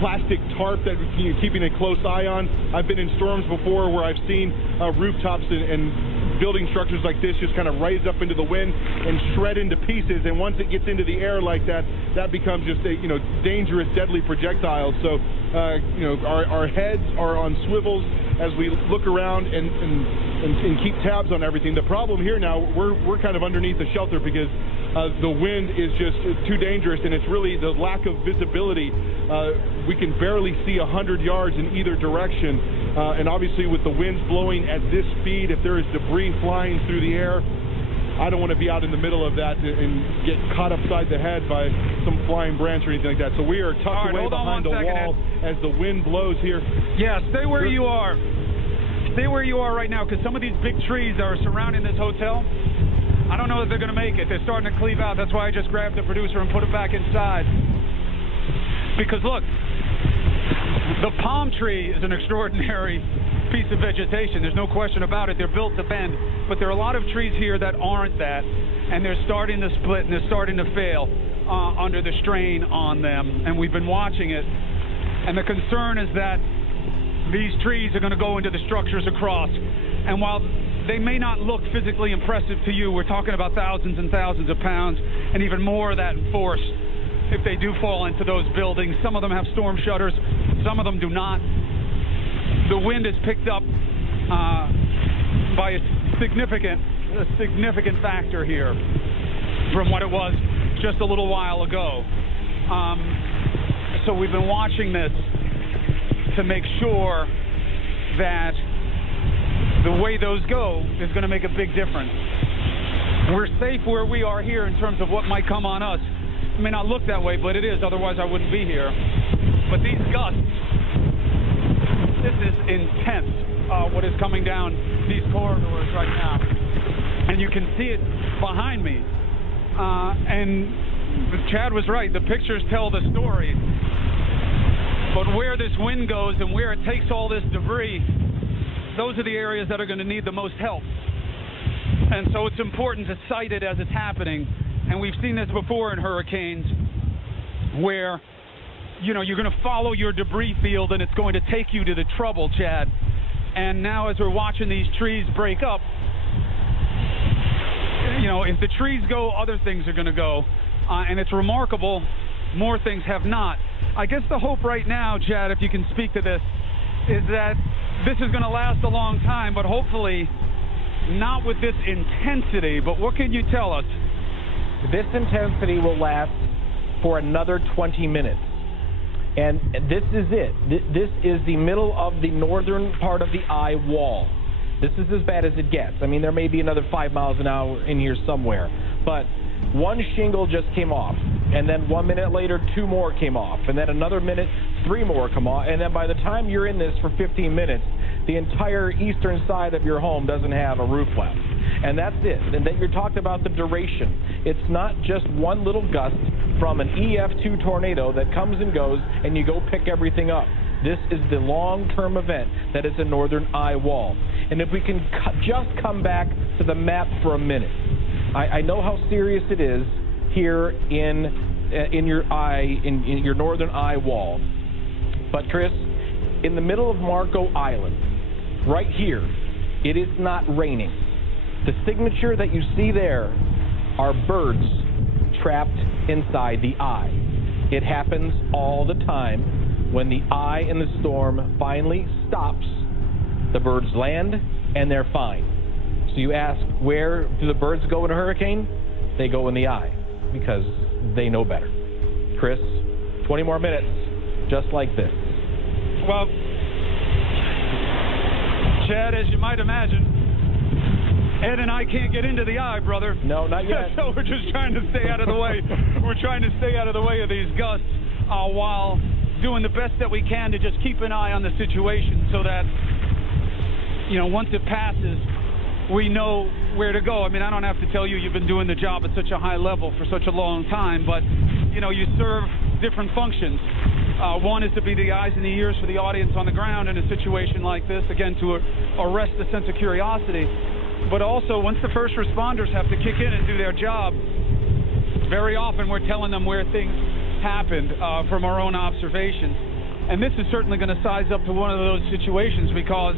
plastic tarp that you're keeping a close eye on. I've been in storms before where I've seen rooftops and building structures like this just kind of raise up into the wind and shred into pieces, and once it gets into the air like that, that becomes just a dangerous, deadly projectile. So our heads are on swivels as we look around and keep tabs on everything. The problem here now, we're kind of underneath the shelter because the wind is just too dangerous, and it's really the lack of visibility. We can barely see 100 yards in either direction, and obviously with the winds blowing at this speed, if there is debris flying through the air, I don't want to be out in the middle of that and get caught upside the head by some flying branch or anything like that. So we are tucked away behind the wall as the wind blows here. Yeah, stay where you are. Stay where you are right now, because some of these big trees that are surrounding this hotel, I don't know if they're going to make it. They're starting to cleave out. That's why I just grabbed the producer and put it back inside. Because look, the palm tree is an extraordinary piece of vegetation. There's no question about it. They're built to bend, but there are a lot of trees here that aren't that, and they're starting to split and they're starting to fail under the strain on them, and we've been watching it. And the concern is that these trees are going to go into the structures across, and while they may not look physically impressive to you, we're talking about thousands and thousands of pounds and even more of that force if they do fall into those buildings. Some of them have storm shutters, some of them do not. The wind is picked up by a significant factor here from what it was just a little while ago. So we've been watching this to make sure that the way those go is going to make a big difference. We're safe where we are here in terms of what might come on us. It may not look that way, but it is, otherwise I wouldn't be here. But these gusts, this is intense, what is coming down these corridors right now. And you can see it behind me. And Chad was right, the pictures tell the story. But where this wind goes and where it takes all this debris, those are the areas that are going to need the most help. And so it's important to cite it as it's happening. And we've seen this before in hurricanes where, you're going to follow your debris field and it's going to take you to the trouble, Chad. And now as we're watching these trees break up, if the trees go, other things are going to go. And it's remarkable, more things have not. I guess the hope right now, Chad, if you can speak to this, is that this is going to last a long time, but hopefully not with this intensity. But what can you tell us? This intensity will last for another 20 minutes. And this is it. This is the middle of the northern part of the eye wall. This is as bad as it gets. I mean, there may be another 5 miles an hour in here somewhere. But one shingle just came off. And then 1 minute later, 2 more came off. And then another minute, 3 more come off. And then by the time you're in this for 15 minutes, the entire eastern side of your home doesn't have a roof left. And that's it. And then you're talking about the duration. It's not just one little gust from an EF2 tornado that comes and goes and you go pick everything up. This is the long-term event that is a northern eye wall. And if we can just come back to the map for a minute. I know how serious it is here in your eye, in your northern eye wall. But Chris, in the middle of Marco Island, right here, it is not raining. The signature that you see there are birds trapped inside the eye. It happens all the time. When the eye in the storm finally stops, the birds land and they're fine. So you ask, where do the birds go in a hurricane? They go in the eye because they know better. Chris, 20 more minutes, just like this. Well, Chad, as you might imagine, Ed and I can't get into the eye, brother. No, not yet. So we're just trying to stay out of the way. We're trying to stay out of the way of these gusts while doing the best that we can to just keep an eye on the situation so that, once it passes, we know where to go. I mean, I don't have to tell you, you've been doing the job at such a high level for such a long time, but, you serve different functions. One is to be the eyes and the ears for the audience on the ground in a situation like this, again, to arrest the sense of curiosity. But also, once the first responders have to kick in and do their job, very often we're telling them where things happened from our own observations. And this is certainly going to size up to one of those situations because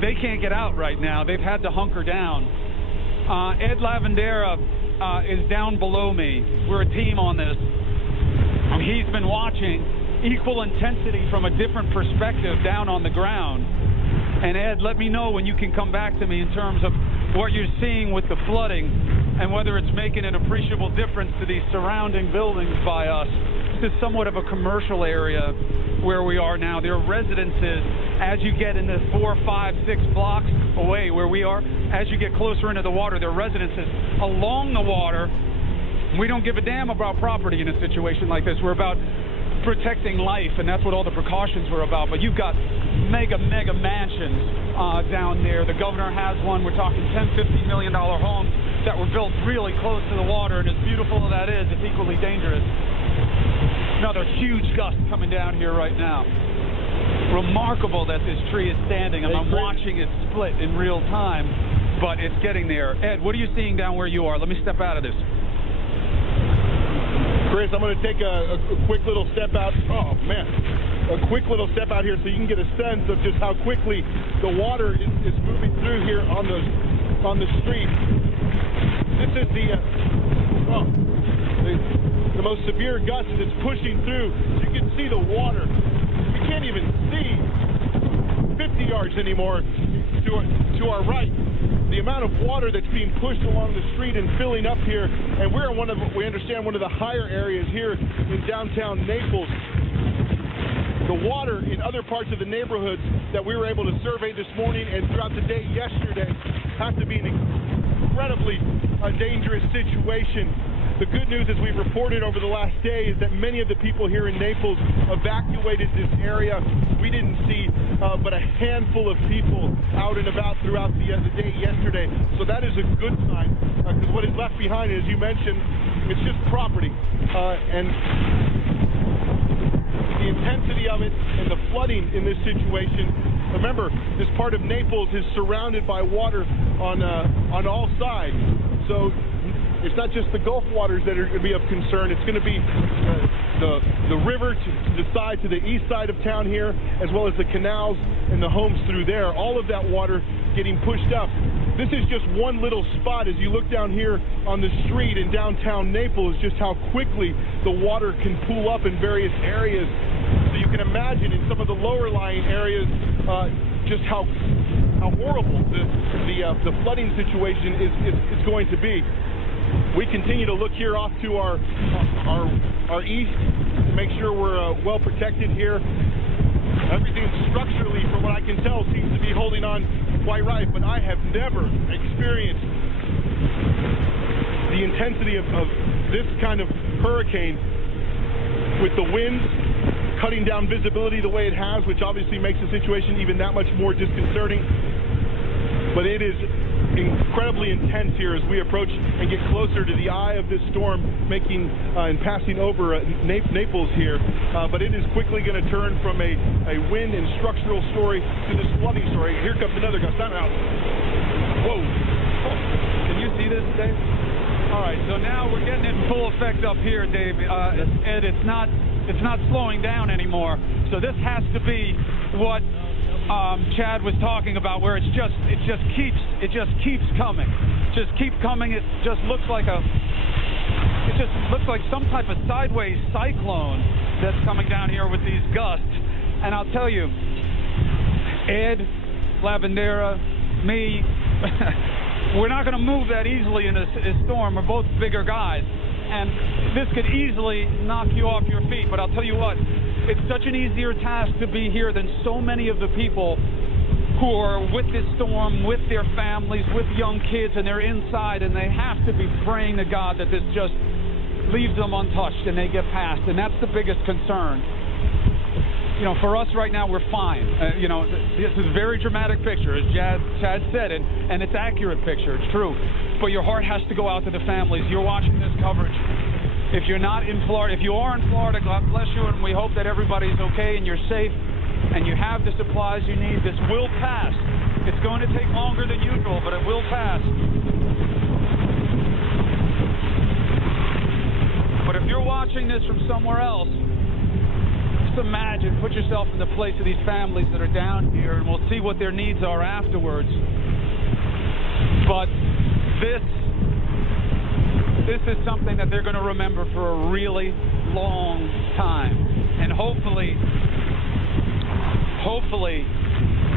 they can't get out right now. They've had to hunker down. Ed Lavandera is down below me. We're a team on this. He's been watching equal intensity from a different perspective down on the ground. And Ed, let me know when you can come back to me in terms of what you're seeing with the flooding and whether it's making an appreciable difference to these surrounding buildings by us. This is somewhat of a commercial area where we are now. There are residences as you get in the 4, 5, 6 blocks away where we are. As you get closer into the water, there are residences along the water. We don't give a damn about property in a situation like this. We're about protecting life, and that's what all the precautions were about. But you've got mega mansions down there. The governor has one. We're talking $10, $50 million homes that were built really close to the water, and as beautiful as that is, it's equally dangerous. Another huge gust coming down here right now. Remarkable that this tree is standing, and I'm watching it split in real time, but it's getting there. Ed, what are you seeing down where you are? Let me step out of this. Chris, I'm going to take a quick little step out. Oh, man. A quick little step out here so you can get a sense of just how quickly the water is moving through here on the street. This is the most severe gust that's pushing through. You can see the water. You can't even see 50 yards anymore to our right. The amount of water that's being pushed along the street and filling up here, and we're in one of the higher areas here in downtown Naples. The water in other parts of the neighborhoods that we were able to survey this morning and throughout the day yesterday have to be an incredibly dangerous situation. The good news, as we've reported over the last day, is that many of the people here in Naples evacuated this area. We didn't see but a handful of people out and about throughout the day yesterday. So that is a good sign, because what is left behind, as you mentioned, it's just property. And the intensity of it and the flooding in this situation. Remember, this part of Naples is surrounded by water on all sides. So it's not just the Gulf waters that are going to be of concern. It's going to be the river to the side, to the east side of town here, as well as the canals and the homes through there. All of that water getting pushed up. This is just one little spot as you look down here on the street in downtown Naples, just how quickly the water can pool up in various areas. So you can imagine in some of the lower lying areas just how horrible the flooding situation is going to be. We continue to look here off to our east to make sure we're well protected here. Everything structurally, from what I can tell, seems to be holding on quite right, but I have never experienced the intensity of this kind of hurricane with the winds cutting down visibility the way it has, which obviously makes the situation even that much more disconcerting. But it is incredibly intense here as we approach and get closer to the eye of this storm, making and passing over Naples here. But it is quickly going to turn from a wind and structural story to this flooding story. Here comes another gust. I'm out. Whoa. Can you see this, Dave? All right, so now we're getting it in full effect up here, Dave. Ed, it's not slowing down anymore. So this has to be what Chad was talking about, where it just keeps coming. Just keep coming. It just looks like some type of sideways cyclone that's coming down here with these gusts. And I'll tell you, Ed, Lavandera, me, we're not going to move that easily in a storm. We're both bigger guys, and this could easily knock you off your feet. But I'll tell you what, it's such an easier task to be here than so many of the people who are with this storm, with their families, with young kids, and they're inside, and they have to be praying to God that this just leaves them untouched and they get past. And that's the biggest concern. You know, for us right now, we're fine. This is a very dramatic picture, as Chad said, and it's an accurate picture. It's true. But your heart has to go out to the families. You're watching this coverage. If you're not in Florida, if you are in Florida, God bless you, and we hope that everybody's okay and you're safe and you have the supplies you need. This will pass. It's going to take longer than usual, but it will pass. But if you're watching this from somewhere else, just imagine, put yourself in the place of these families that are down here, and we'll see what their needs are afterwards. But this is something that they're going to remember for a really long time. And hopefully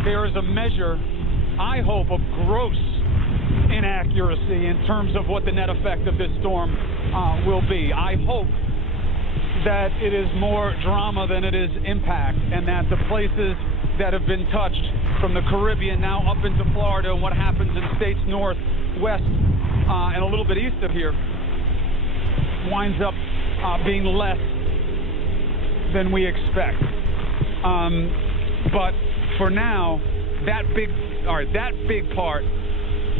there is a measure, I hope, of gross inaccuracy in terms of what the net effect of this storm will be. I hope that it is more drama than it is impact, and that the places that have been touched from the Caribbean now up into Florida and what happens in states northwest and a little bit east of here winds up being less than we expect. But for now, that big part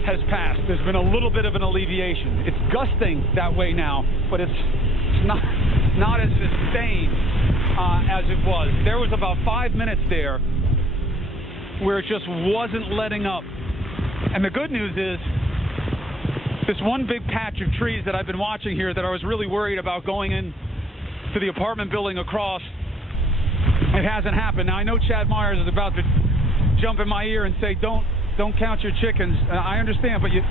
has passed. There's been a little bit of an alleviation. It's gusting that way now, but it's not as sustained as it was. There was about 5 minutes there where it just wasn't letting up. And the good news is, this one big patch of trees that I've been watching here that I was really worried about going in to the apartment building across, it hasn't happened. Now, I know Chad Myers is about to jump in my ear and say, don't count your chickens. I understand, but you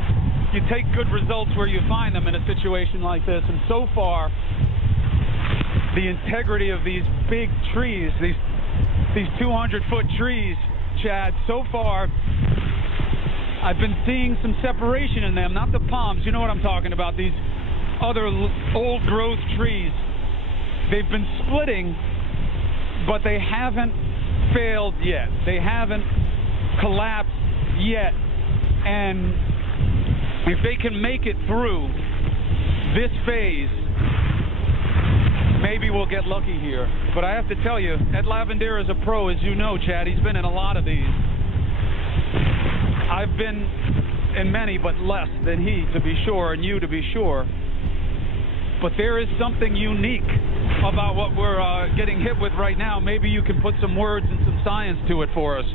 take good results where you find them in a situation like this. And so far, the integrity of these big trees, these 200-foot trees, Chad, so far, I've been seeing some separation in them, not the palms. You know what I'm talking about, these other old-growth trees. They've been splitting, but they haven't failed yet. They haven't collapsed yet. And if they can make it through this phase, maybe we'll get lucky here. But I have to tell you, Ed Lavandera is a pro, as you know, Chad. He's been in a lot of these. I've been in many, but less than he, to be sure, and you, to be sure. But there is something unique about what we're getting hit with right now. Maybe you can put some words and some science to it for us.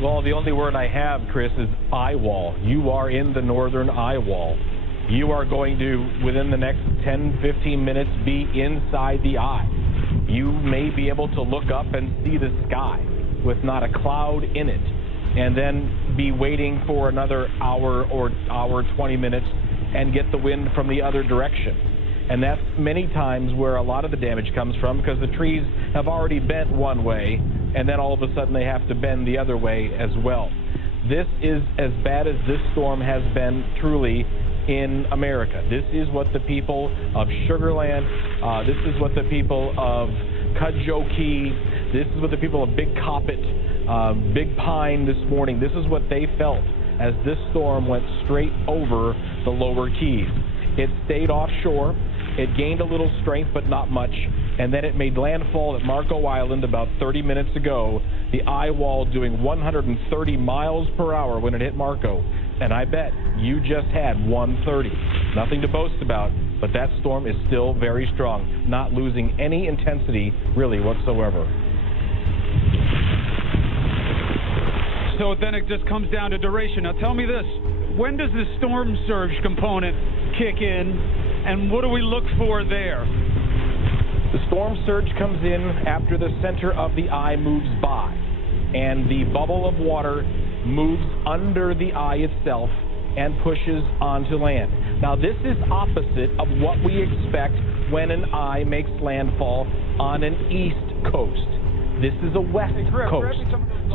Well, the only word I have, Chris, is eye wall. You are in the northern eye wall. You are going to, within the next 10, 15 minutes, be inside the eye. You may be able to look up and see the sky with not a cloud in it, and then be waiting for another hour or 20 minutes and get the wind from the other direction. And that's many times where a lot of the damage comes from, because the trees have already bent one way, and then all of a sudden they have to bend the other way as well. This is as bad as this storm has been truly in America. This is what the people of Sugar Land, this is what the people of Cudjoe Key, this is what the people of Big Coppet, Big Pine this morning, this is what they felt as this storm went straight over the lower Keys. It stayed offshore. It gained a little strength, but not much, and then it made landfall at Marco Island about 30 minutes ago, the eye wall doing 130 miles per hour when it hit Marco. And I bet you just had 130. Nothing to boast about, but that storm is still very strong, not losing any intensity really whatsoever. So then it just comes down to duration. Now tell me this, when does the storm surge component kick in, and what do we look for there? The storm surge comes in after the center of the eye moves by, and the bubble of water moves under the eye itself and pushes onto land. Now, this is opposite of what we expect when an eye makes landfall on an east coast. This is a west coast.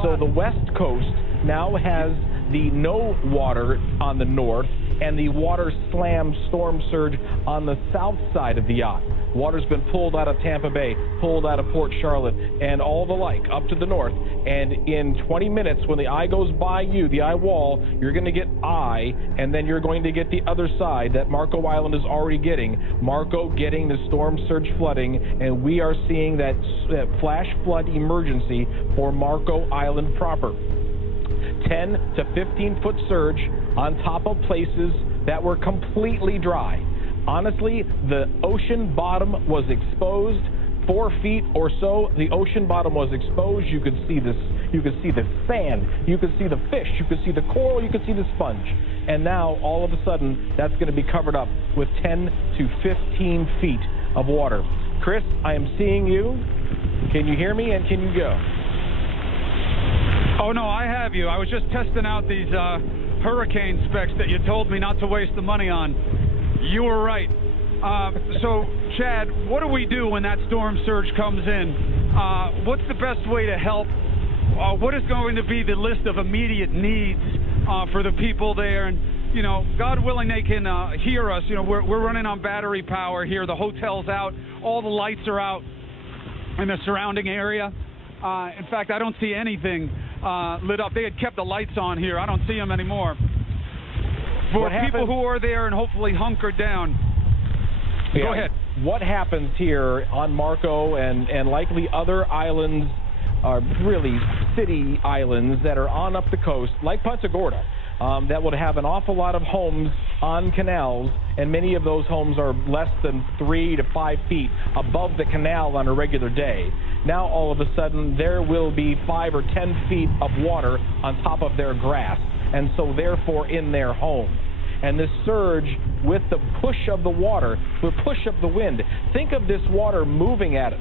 So the west coast now has the no water on the north and the water slam storm surge on the south side of the eye. Water's been pulled out of Tampa Bay, pulled out of Port Charlotte, and all the like up to the north. And in 20 minutes, when the eye goes by you, the eye wall, you're going to get eye, and then you're going to get the other side that Marco Island is already getting. Marco getting the storm surge flooding, and we are seeing that flash flood emergency for Marco Island proper. 10 to 15 foot surge on top of places that were completely dry. Honestly, the ocean bottom was exposed 4 feet or so. The ocean bottom was exposed. You could see this. you could see the sand, you could see the fish, you could see the coral, you could see the sponge. And now, all of a sudden, that's going to be covered up with 10 to 15 feet of water. Chris, I am seeing you. Can you hear me, and can you go? Oh, no, I have you. I was just testing out these hurricane specs that you told me not to waste the money on. You were right. So, Chad, what do we do when that storm surge comes in? What's the best way to help? What is going to be the list of immediate needs for the people there? And, you know, God willing, they can hear us. You know, we're running on battery power here. The hotel's out. All the lights are out in the surrounding area. In fact, I don't see anything lit up. They had kept the lights on here. I don't see them anymore. For people who are there and hopefully hunkered down. Yeah. Go ahead. What happens here on Marco and likely other islands, are really city islands that are on up the coast, like Punta Gorda, that would have an awful lot of homes on canals, and many of those homes are less than 3 to 5 feet above the canal on a regular day. Now, all of a sudden, there will be 5 or 10 feet of water on top of their grass, and so therefore in their home. And this surge, with the push of the water, the push of the wind, think of this water moving at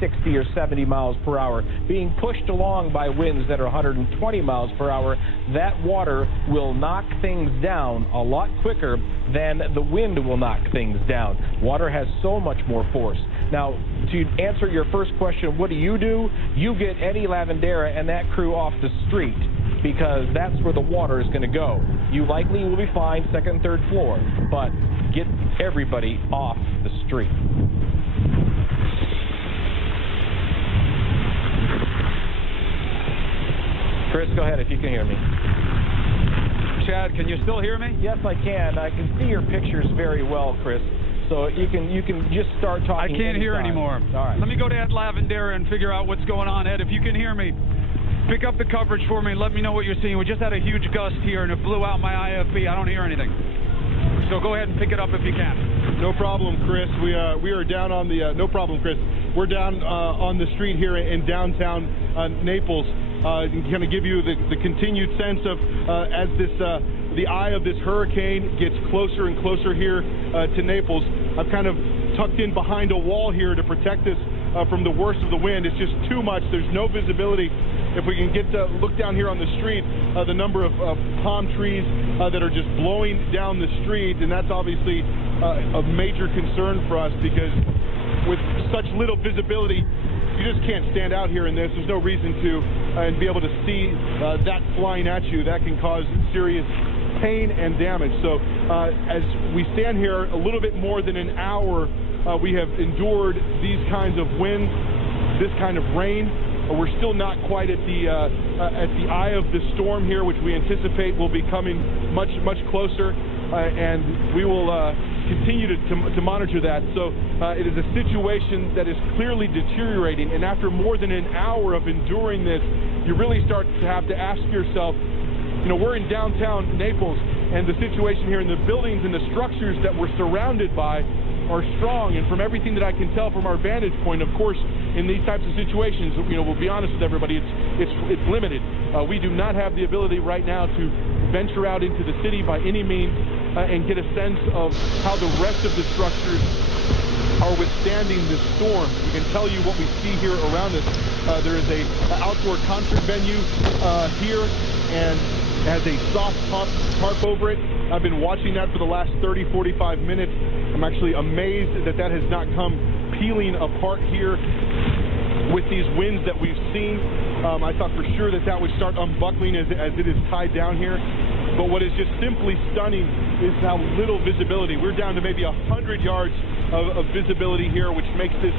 60 or 70 miles per hour, being pushed along by winds that are 120 miles per hour. That water will knock things down a lot quicker than the wind will knock things down. Water has so much more force. Now, to answer your first question, what do? You get Eddie Lavandera and that crew off the street, because that's where the water is going to go. You likely will be fine second, third floor, but get everybody off the street. Chris, go ahead if you can hear me. Chad, can you still hear me? Yes, I can. I can see your pictures very well, Chris. So you can just start talking. I can't hear anymore. All right. Let me go to Ed Lavandera and figure out what's going on. Ed, if you can hear me, pick up the coverage for me and let me know what you're seeing. We just had a huge gust here, and it blew out my IFB. I don't hear anything. So go ahead and pick it up if you can. No problem, Chris. We are down on the no problem, Chris. We're down on the street here in downtown Naples. Kind of give you the continued sense of as this the eye of this hurricane gets closer and closer here to Naples. I'm kind of tucked in behind a wall here to protect us from the worst of the wind. It's just too much. There's no visibility. If we can get to look down here on the street, the number of palm trees that are just blowing down the street, and that's obviously a major concern for us, because with such little visibility, you just can't stand out here in this. There's no reason to and be able to see that flying at you. That can cause serious pain and damage. So as we stand here a little bit more than an hour, we have endured these kinds of winds, this kind of rain. We're still not quite at the eye of the storm here, which we anticipate will be coming much closer, and we will continue to monitor that. So it is a situation that is clearly deteriorating, and after more than an hour of enduring this, you really start to have to ask yourself, you know, we're in downtown Naples, and the situation here in the buildings and the structures that we're surrounded by are strong, and from everything that I can tell from our vantage point, of course, in these types of situations, you know, we'll be honest with everybody, it's limited. We do not have the ability right now to venture out into the city by any means and get a sense of how the rest of the structures are withstanding this storm. We can tell you what we see here around us. There is a outdoor concert venue here, and has a soft tarp over it. I've been watching that for the last 30-45 minutes. I'm actually amazed that has not come peeling apart here with these winds that we've seen. I thought for sure that would start unbuckling as it is tied down here. But what is just simply stunning is how little visibility. We're down to maybe 100 yards of visibility here, which makes this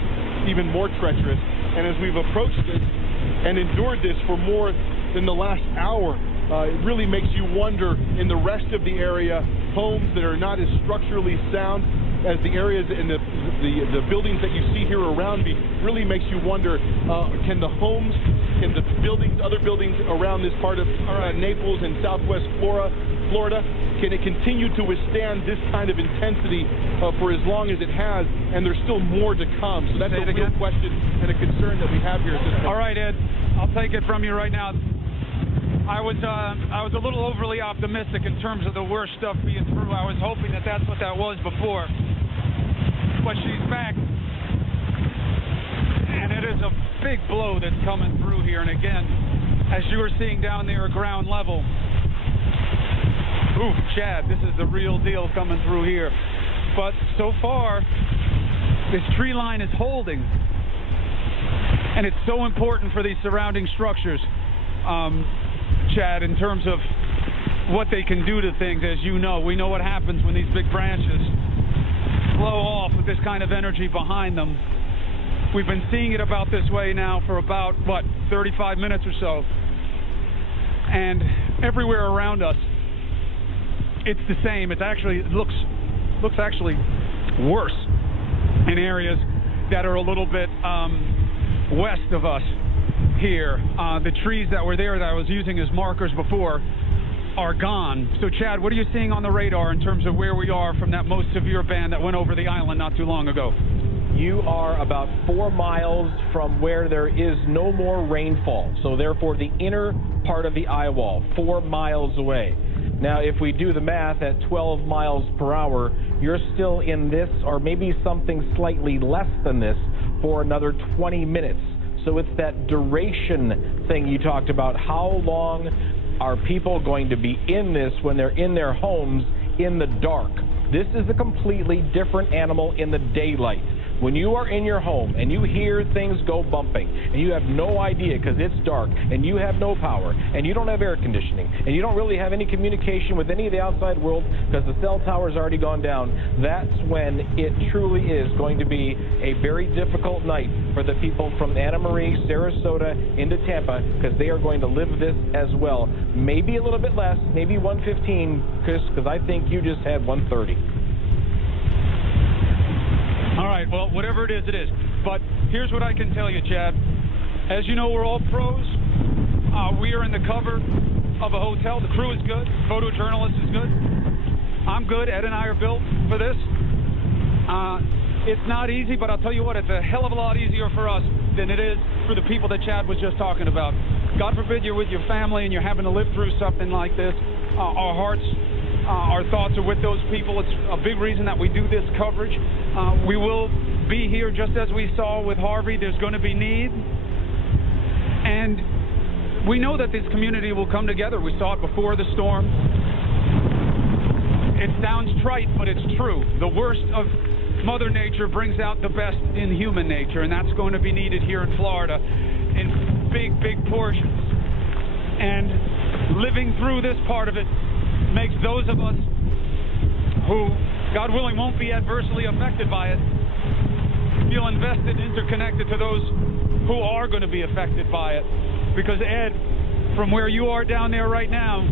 even more treacherous. And as we've approached this and endured this for more than the last hour, it really makes you wonder in the rest of the area, homes that are not as structurally sound as the areas and the buildings that you see here around me, really makes you wonder, can the homes, can the buildings, other buildings around this part of Naples and Southwest Florida Florida? Can it continue to withstand this kind of intensity for as long as it has? And there's still more to come. So that's a real question and a concern that we have here at this point. All right, Ed, I'll take it from you right now. I was a little overly optimistic in terms of the worst stuff being through. I was hoping that that's what that was before. But she's back. And it is a big blow that's coming through here. And again, as you were seeing down there at ground level, ooh, Chad, this is the real deal coming through here. But so far, this tree line is holding. And it's so important for these surrounding structures, Chad, in terms of what they can do to things. As you know, we know what happens when these big branches blow off with this kind of energy behind them. We've been seeing it about this way now for about, 35 minutes or so. And everywhere around us, it's the same. It looks actually worse in areas that are a little bit west of us here. The trees that were there that I was using as markers before are gone. So, Chad, what are you seeing on the radar in terms of where we are from that most severe band that went over the island not too long ago? You are about 4 miles from where there is no more rainfall. So, therefore, the inner part of the eye wall, 4 miles away. Now, if we do the math at 12 miles per hour, you're still in this, or maybe something slightly less than this, for another 20 minutes. So it's that duration thing you talked about. How long are people going to be in this when they're in their homes in the dark? This is a completely different animal in the daylight. When you are in your home and you hear things go bumping and you have no idea because it's dark and you have no power and you don't have air conditioning and you don't really have any communication with any of the outside world because the cell tower's already gone down, that's when it truly is going to be a very difficult night for the people from Anna Marie, Sarasota into Tampa, because they are going to live this as well. Maybe a little bit less, maybe 115, Chris, because I think you just had 130. All right, well, whatever it is, it is. But here's what I can tell you, Chad. As you know, we're all pros. We are in the cover of a hotel. The crew is good. Photojournalist is good. I'm good. Ed and I are built for this. It's not easy, but I'll tell you what, it's a hell of a lot easier for us than it is for the people that Chad was just talking about. God forbid you're with your family and you're having to live through something like this. Our hearts, our thoughts are with those people. It's a big reason that we do this coverage. We will be here just as we saw with Harvey. There's going to be need. And we know that this community will come together. We saw it before the storm. It sounds trite, but it's true. The worst of Mother Nature brings out the best in human nature, and that's going to be needed here in Florida in big, big portions. And living through this part of it makes those of us who, God willing, won't be adversely affected by it feel invested, interconnected to those who are going to be affected by it. Because, Ed, from where you are down there right now,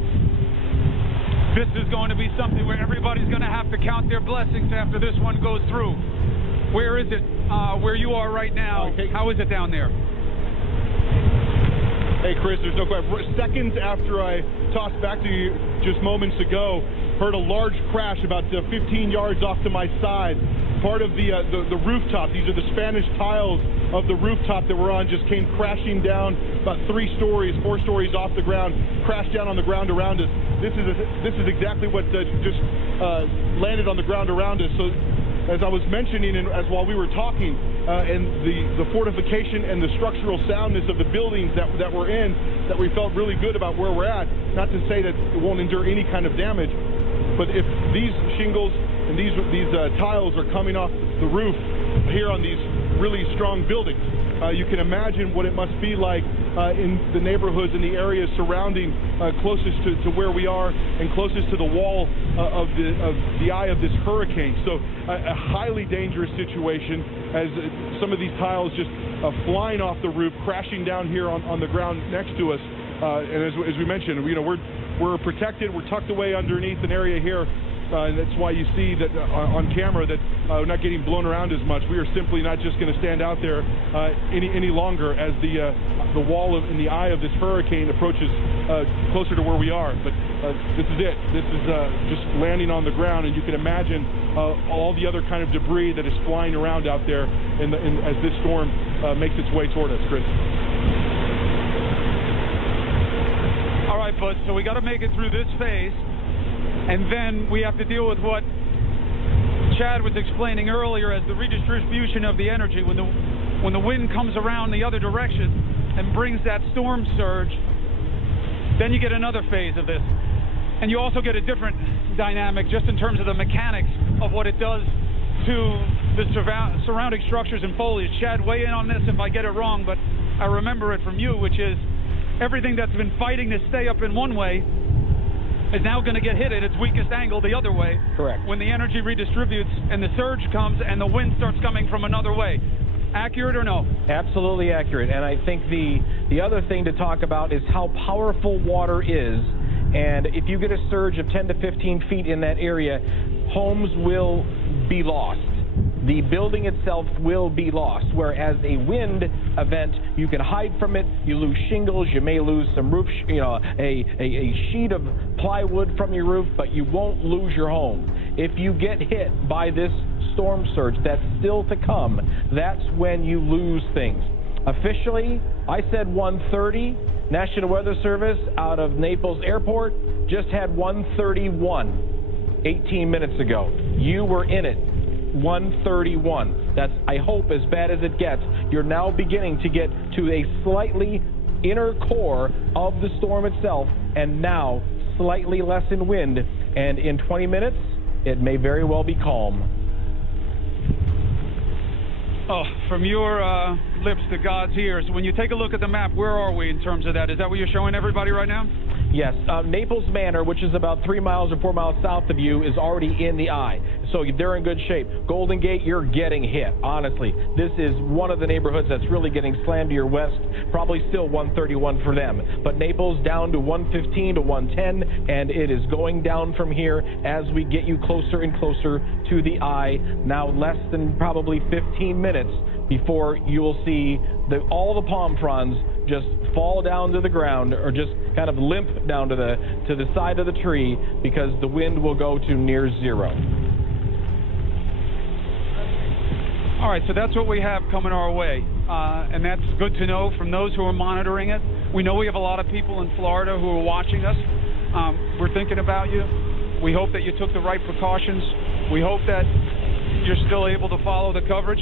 this is going to be something where everybody's going to have to count their blessings after this one goes through. Where is it? Where you are right now? How is it down there? Hey, Chris, there's no question. Seconds after I tossed back to you just moments ago, heard a large crash about 15 yards off to my side. Part of the rooftop, these are the Spanish tiles of the rooftop that we're on, just came crashing down about 4 stories off the ground, crashed down on the ground around us. This is exactly what just landed on the ground around us. So, as I was mentioning, and as while we were talking, and the fortification and the structural soundness of the buildings that we're in, that we felt really good about where we're at. Not to say that it won't endure any kind of damage, but if these shingles and these tiles are coming off the roof here on these really strong buildings, you can imagine what it must be like in the neighborhoods and the areas surrounding closest to where we are and closest to the wall of the eye of this hurricane. So a highly dangerous situation as some of these tiles just flying off the roof, crashing down here on the ground next to us. And as we mentioned, we're protected. We're tucked away underneath an area here and that's why you see that on camera that we're not getting blown around as much. We are simply not just going to stand out there any longer as the wall in the eye of this hurricane approaches closer to where we are. But this is it. This is just landing on the ground, and you can imagine all the other kind of debris that is flying around out there as this storm makes its way toward us, Chris. All right, Bud, so we got to make it through this phase, and then we have to deal with what Chad was explaining earlier as the redistribution of the energy. When the wind comes around the other direction and brings that storm surge, then you get another phase of this. And you also get a different dynamic just in terms of the mechanics of what it does to the surrounding structures and foliage. Chad, weigh in on this if I get it wrong, but I remember it from you, which is everything that's been fighting to stay up in one way is now going to get hit at its weakest angle the other way. Correct. When the energy redistributes and the surge comes and the wind starts coming from another way. Accurate or no? Absolutely accurate. And I think the other thing to talk about is how powerful water is. And if you get a surge of 10 to 15 feet in that area, homes will be lost. The building itself will be lost. Whereas a wind event, you can hide from it. You lose shingles. You may lose some roof, a sheet of plywood from your roof, but you won't lose your home. If you get hit by this storm surge that's still to come, that's when you lose things. Officially, I said 130. National Weather Service out of Naples Airport just had 131 18 minutes ago. You were in it. 131. That's, I hope, as bad as it gets. You're now beginning to get to a slightly inner core of the storm itself, and now slightly less in wind. And in 20 minutes, it may very well be calm. Oh, from your lips to God's ears, when you take a look at the map, where are we in terms of that? Is that what you're showing everybody right now? Yes. Naples Manor, which is about 3 miles or 4 miles south of you, is already in the eye. So they're in good shape. Golden Gate, you're getting hit, honestly. This is one of the neighborhoods that's really getting slammed to your west. Probably still 131 for them. But Naples down to 115 to 110, and it is going down from here as we get you closer and closer to the eye. Now less than probably 15 minutes before you will see all the palm fronds just fall down to the ground or just kind of limp down to the side of the tree because the wind will go to near zero. All right, so that's what we have coming our way, and that's good to know from those who are monitoring it. We know we have a lot of people in Florida who are watching us. We're thinking about you. We hope that you took the right precautions. We hope that you're still able to follow the coverage.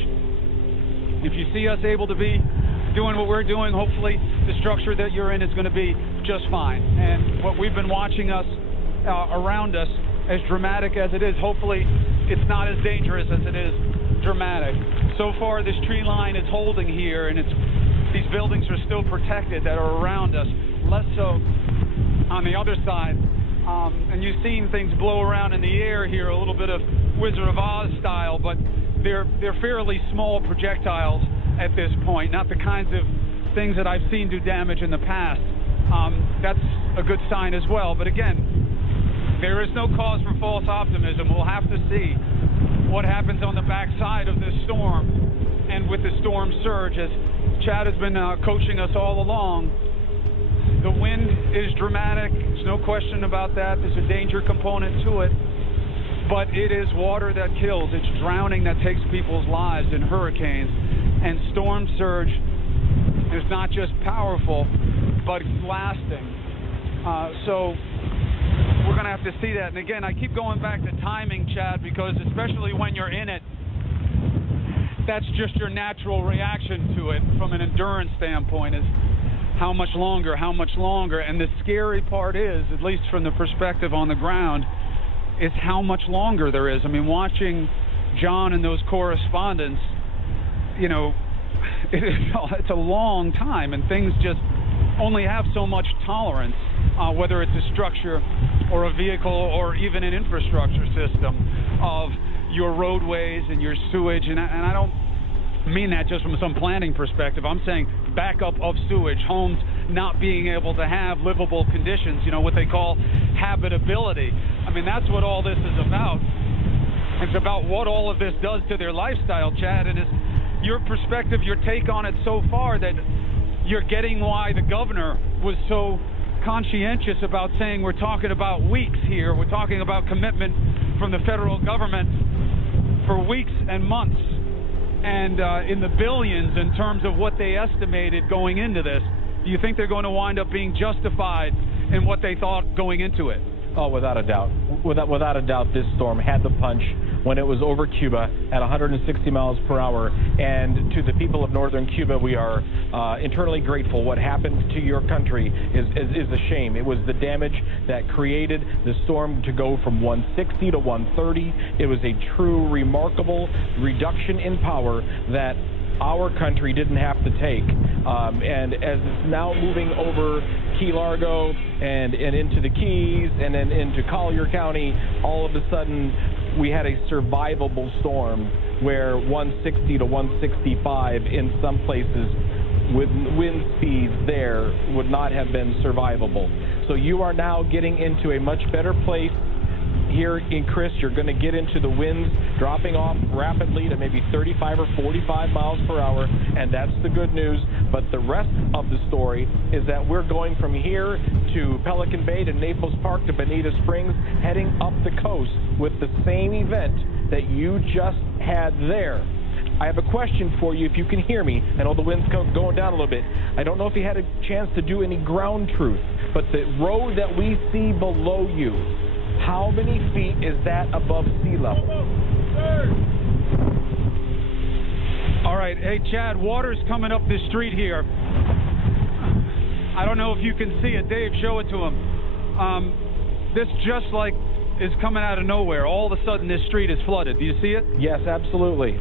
If you see us able to be doing what we're doing, hopefully the structure that you're in is going to be just fine. And what we've been watching us around us, as dramatic as it is, hopefully it's not as dangerous as it is dramatic. So far, this tree line is holding here, and these buildings are still protected that are around us. Less so on the other side. And you've seen things blow around in the air here, a little bit of Wizard of Oz style, but they're fairly small projectiles at this point, not the kinds of things that I've seen do damage in the past. That's a good sign as well. But again, there is no cause for false optimism. We'll have to see what happens on the backside of this storm and with the storm surge. As Chad has been coaching us all along, the wind is dramatic. There's no question about that. There's a danger component to it. But it is water that kills. It's drowning that takes people's lives in hurricanes. And storm surge is not just powerful, but lasting. So we're going to have to see that. And again, I keep going back to timing, Chad, because especially when you're in it, that's just your natural reaction to it from an endurance standpoint is how much longer. And the scary part is, at least from the perspective on the ground, is how much longer there is. I mean, watching John and those correspondents, you know, it's a long time, and things just only have so much tolerance, whether it's a structure or a vehicle or even an infrastructure system of your roadways and your sewage. And I don't mean that just from some planning perspective. I'm saying backup of sewage, homes not being able to have livable conditions, you know, what they call habitability. I mean, that's what all this is about. It's about what all of this does to their lifestyle, Chad, and it's your perspective, your take on it so far, that you're getting why the governor was so conscientious about saying we're talking about weeks here. We're talking about commitment from the federal government for weeks and months, and in the billions in terms of what they estimated going into this. Do you think they're going to wind up being justified in what they thought going into it? Oh, without a doubt. Without a doubt, this storm had the punch when it was over Cuba at 160 miles per hour. And to the people of northern Cuba, we are internally grateful. What happened to your country is a shame. It was the damage that created the storm to go from 160 to 130. It was a true, remarkable reduction in power that our country didn't have to take. And as it's now moving over Key Largo and into the Keys and then into Collier County, all of a sudden we had a survivable storm where 160 to 165 in some places with wind speeds there would not have been survivable. So you are now getting into a much better place here in Chris. You're going to get into the winds dropping off rapidly to maybe 35 or 45 miles per hour, and that's the good news. But the rest of the story is that we're going from here to Pelican Bay to Naples Park to Bonita Springs, heading up the coast with the same event that you just had there. I have a question for you, if you can hear me. I know the wind's going down a little bit. I don't know if you had a chance to do any ground truth, but the road that we see below you, how many feet is that above sea level? All right. Hey, Chad, water's coming up this street here. I don't know if you can see it. Dave, show it to him. This just like is coming out of nowhere. All of a sudden, this street is flooded. Do you see it? Yes, absolutely.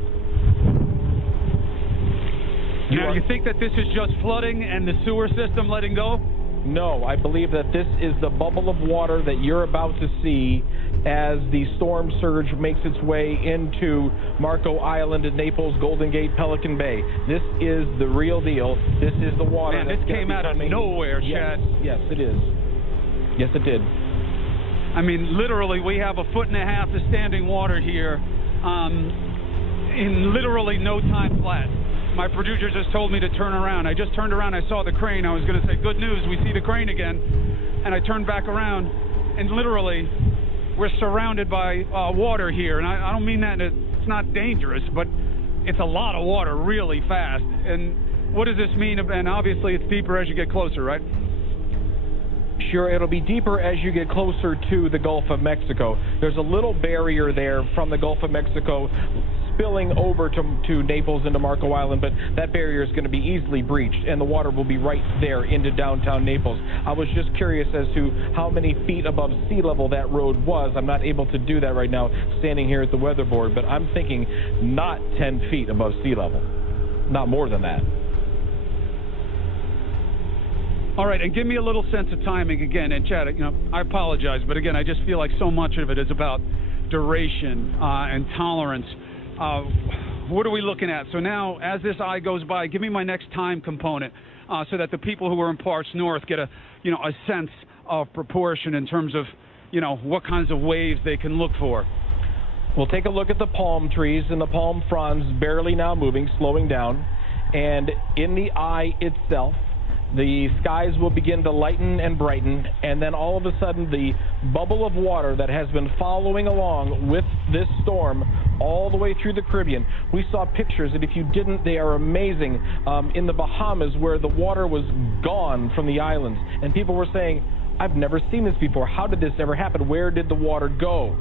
Now, do you think that this is just flooding and the sewer system letting go? No, I believe that this is the bubble of water that you're about to see as the storm surge makes its way into Marco Island and Naples, Golden Gate, Pelican Bay. This is the real deal. This is the water. Man, this came out of nowhere, Chad. Yes, it is. Yes, it did. I mean, literally, we have 1.5 feet of standing water here in literally no time flat. My producer just told me to turn around. I just turned around. I saw the crane. I was going to say, good news, we see the crane again. And I turned back around, and literally, we're surrounded by water here. And I don't mean that it's not dangerous, but it's a lot of water really fast. And what does this mean? And obviously, it's deeper as you get closer, right? Sure, it'll be deeper as you get closer to the Gulf of Mexico. There's a little barrier there from the Gulf of Mexico spilling over to Naples into Marco Island, but that barrier is going to be easily breached, and the water will be right there into downtown Naples. I was just curious as to how many feet above sea level that road was. I'm not able to do that right now standing here at the weather board, but I'm thinking not 10 feet above sea level, not more than that. All right, and give me a little sense of timing again. And Chad, you know, I apologize, but again, I just feel like so much of it is about duration and tolerance. What are we looking at? So now, as this eye goes by, give me my next time component so that the people who are in parts north get a sense of proportion in terms of, what kinds of waves they can look for. We'll take a look at the palm trees and the palm fronds barely now moving, slowing down. And in the eye itself, the skies will begin to lighten and brighten, and then all of a sudden the bubble of water that has been following along with this storm all the way through the Caribbean. We saw pictures, and if you didn't, they are amazing, in the Bahamas where the water was gone from the islands. And people were saying, I've never seen this before. How did this ever happen? Where did the water go?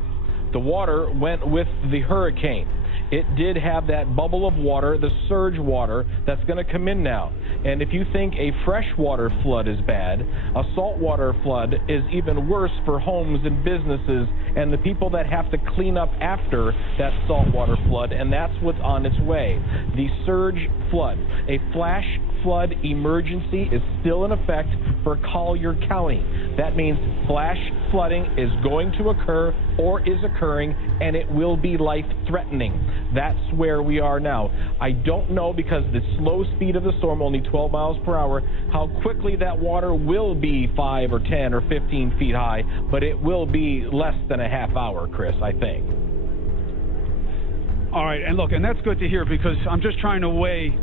The water went with the hurricane. It did have that bubble of water, the surge water, that's going to come in now. And if you think a freshwater flood is bad, a saltwater flood is even worse for homes and businesses and the people that have to clean up after that saltwater flood, and that's what's on its way. The surge flood, a flash flood emergency, is still in effect for Collier County. That means flash flooding is going to occur or is occurring, and it will be life-threatening. That's where we are now. I don't know, because the slow speed of the storm, only 12 miles per hour, how quickly that water will be 5 or 10 or 15 feet high, but it will be less than a half hour, Chris, I think. All right, and look, and that's good to hear, because I'm just trying to weigh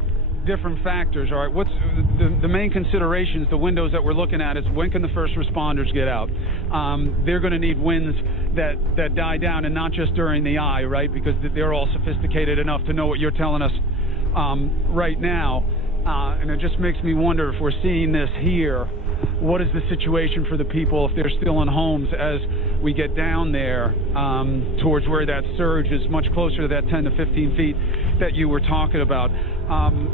different factors. All right, what's the main considerations, the windows that we're looking at, is when can the first responders get out? They're going to need winds that die down, and not just during the eye, right, because they're all sophisticated enough to know what you're telling us right now. And it just makes me wonder, if we're seeing this here, what is the situation for the people if they're still in homes as we get down there towards where that surge is much closer to that 10 to 15 feet that you were talking about.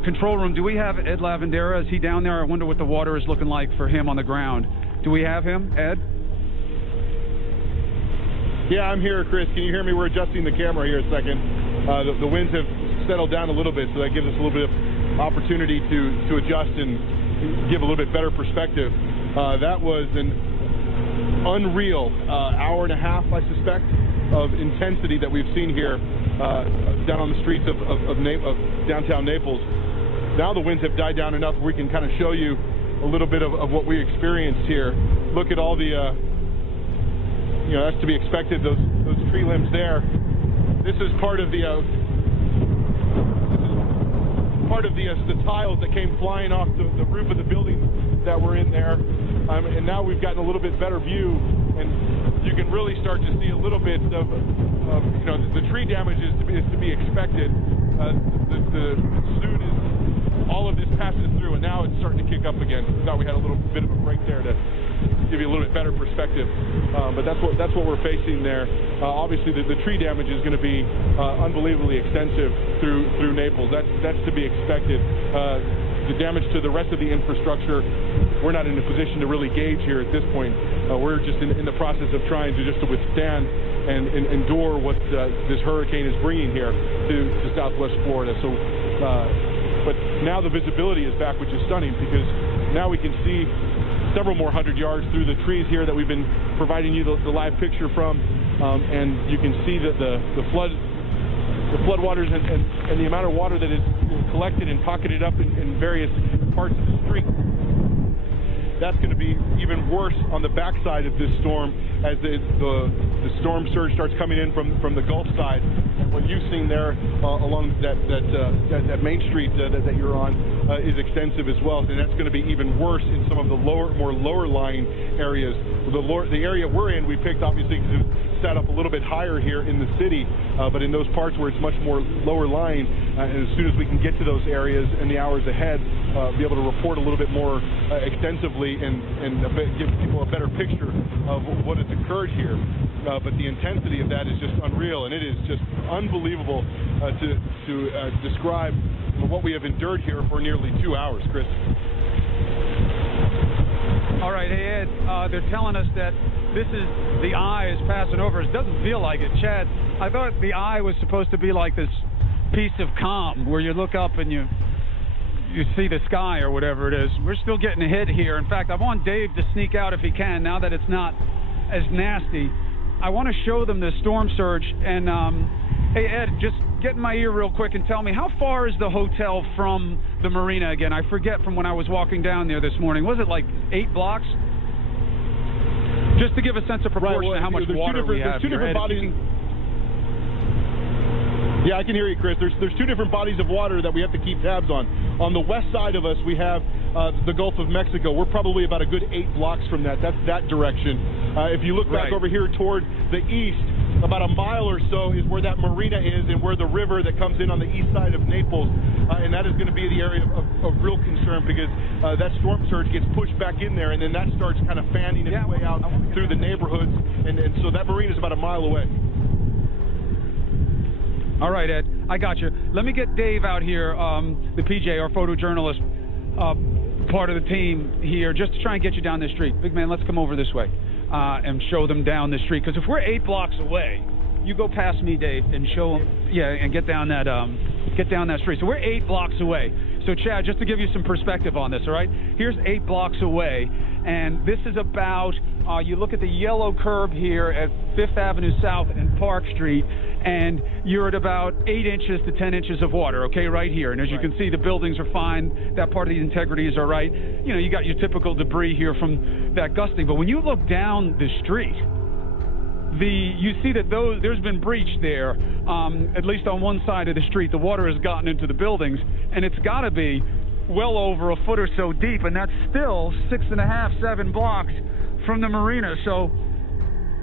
Control room, do we have Ed Lavandera? Is he down there? I wonder what the water is looking like for him on the ground. Do we have him, Ed? Yeah, I'm here, Chris. Can you hear me? We're adjusting the camera here a second. The winds have settled down a little bit, so that gives us a little bit of opportunity to adjust and give a little bit better perspective. That was an unreal hour and a half, I suspect, of intensity that we've seen here down on the streets of downtown Naples. Now the winds have died down enough we can kind of show you a little bit of what we experienced here. Look at all the, that's to be expected, those tree limbs there. This is part of the tiles that came flying off the roof of the building that we're in there. And now we've gotten a little bit better view, and you can really start to see a little bit of the tree damage is to be expected. Soon as all of this passes through, and now it's starting to kick up again. Thought we had a little bit of a break there to give you a little bit better perspective, but that's what we're facing there. Obviously, the tree damage is going to be unbelievably extensive through Naples. That's to be expected. The damage to the rest of the infrastructure, we're not in a position to really gauge here at this point. We're just in the process of trying to withstand and endure what this hurricane is bringing here to Southwest Florida. So, but now the visibility is back, which is stunning, because now we can see several more 100 yards through the trees here that we've been providing you the live picture from, and you can see that the floodwaters and the amount of water that is collected and pocketed up in various parts of the street. That's going to be even worse on the backside of this storm as the storm surge starts coming in from the Gulf side. And what you've seen there along that main street that you're on is extensive as well, and that's going to be even worse in some of the more lower lying areas. The area we're in, we picked obviously because it's set up a little bit higher here in the city, but in those parts where it's much more lower lying, and as soon as we can get to those areas in the hours ahead, be able to report a little bit more extensively and give people a better picture of what has occurred here. But the intensity of that is just unreal, and it is just unbelievable to describe what we have endured here for nearly 2 hours, Chris. All right, hey Ed, they're telling us that the eye is passing over. It doesn't feel like it. Chad, I thought the eye was supposed to be like this piece of calm where you look up and you see the sky or whatever it is. We're still getting a hit here. In fact, I want Dave to sneak out if he can, now that it's not as nasty. I want to show them the storm surge. And, hey, Ed, just get in my ear real quick and tell me, how far is the hotel from the marina again? I forget from when I was walking down there this morning. Was it like 8 blocks? Just to give a sense of proportion of how much water we have. There's two different bodies. Yeah, I can hear you, Chris. There's 2 different bodies of water that we have to keep tabs on. On the west side of us, we have the Gulf of Mexico. We're probably about a good 8 blocks from that. That's that direction. If you look back over here toward the east, about a mile or so is where that marina is and where the river that comes in on the east side of Naples. And that is going to be the area of real concern, because that storm surge gets pushed back in there, and then that starts kind of fanning its way out through the neighborhoods. And so that marina is about a mile away. All right, Ed, I got you. Let me get Dave out here, the PJ, our photojournalist, part of the team here, just to try and get you down this street. Big man, let's come over this way and show them down the street. Because if we're 8 blocks away, you go past me, Dave, and show them, and get down that street. So we're 8 blocks away. So, Chad, just to give you some perspective on this, all right? Here's 8 blocks away, and this is about, you look at the yellow curb here at 5th Avenue South and Park Street, and you're at about 8 inches to 10 inches of water, okay, right here. And as you can see, the buildings are fine. That part of the integrities are right. You know, you got your typical debris here from that gusting. But when you look down the street, you see that there's been breach there, at least on one side of the street. The water has gotten into the buildings, and it's got to be well over a foot or so deep, and that's still 6.5, 7 blocks from the marina. So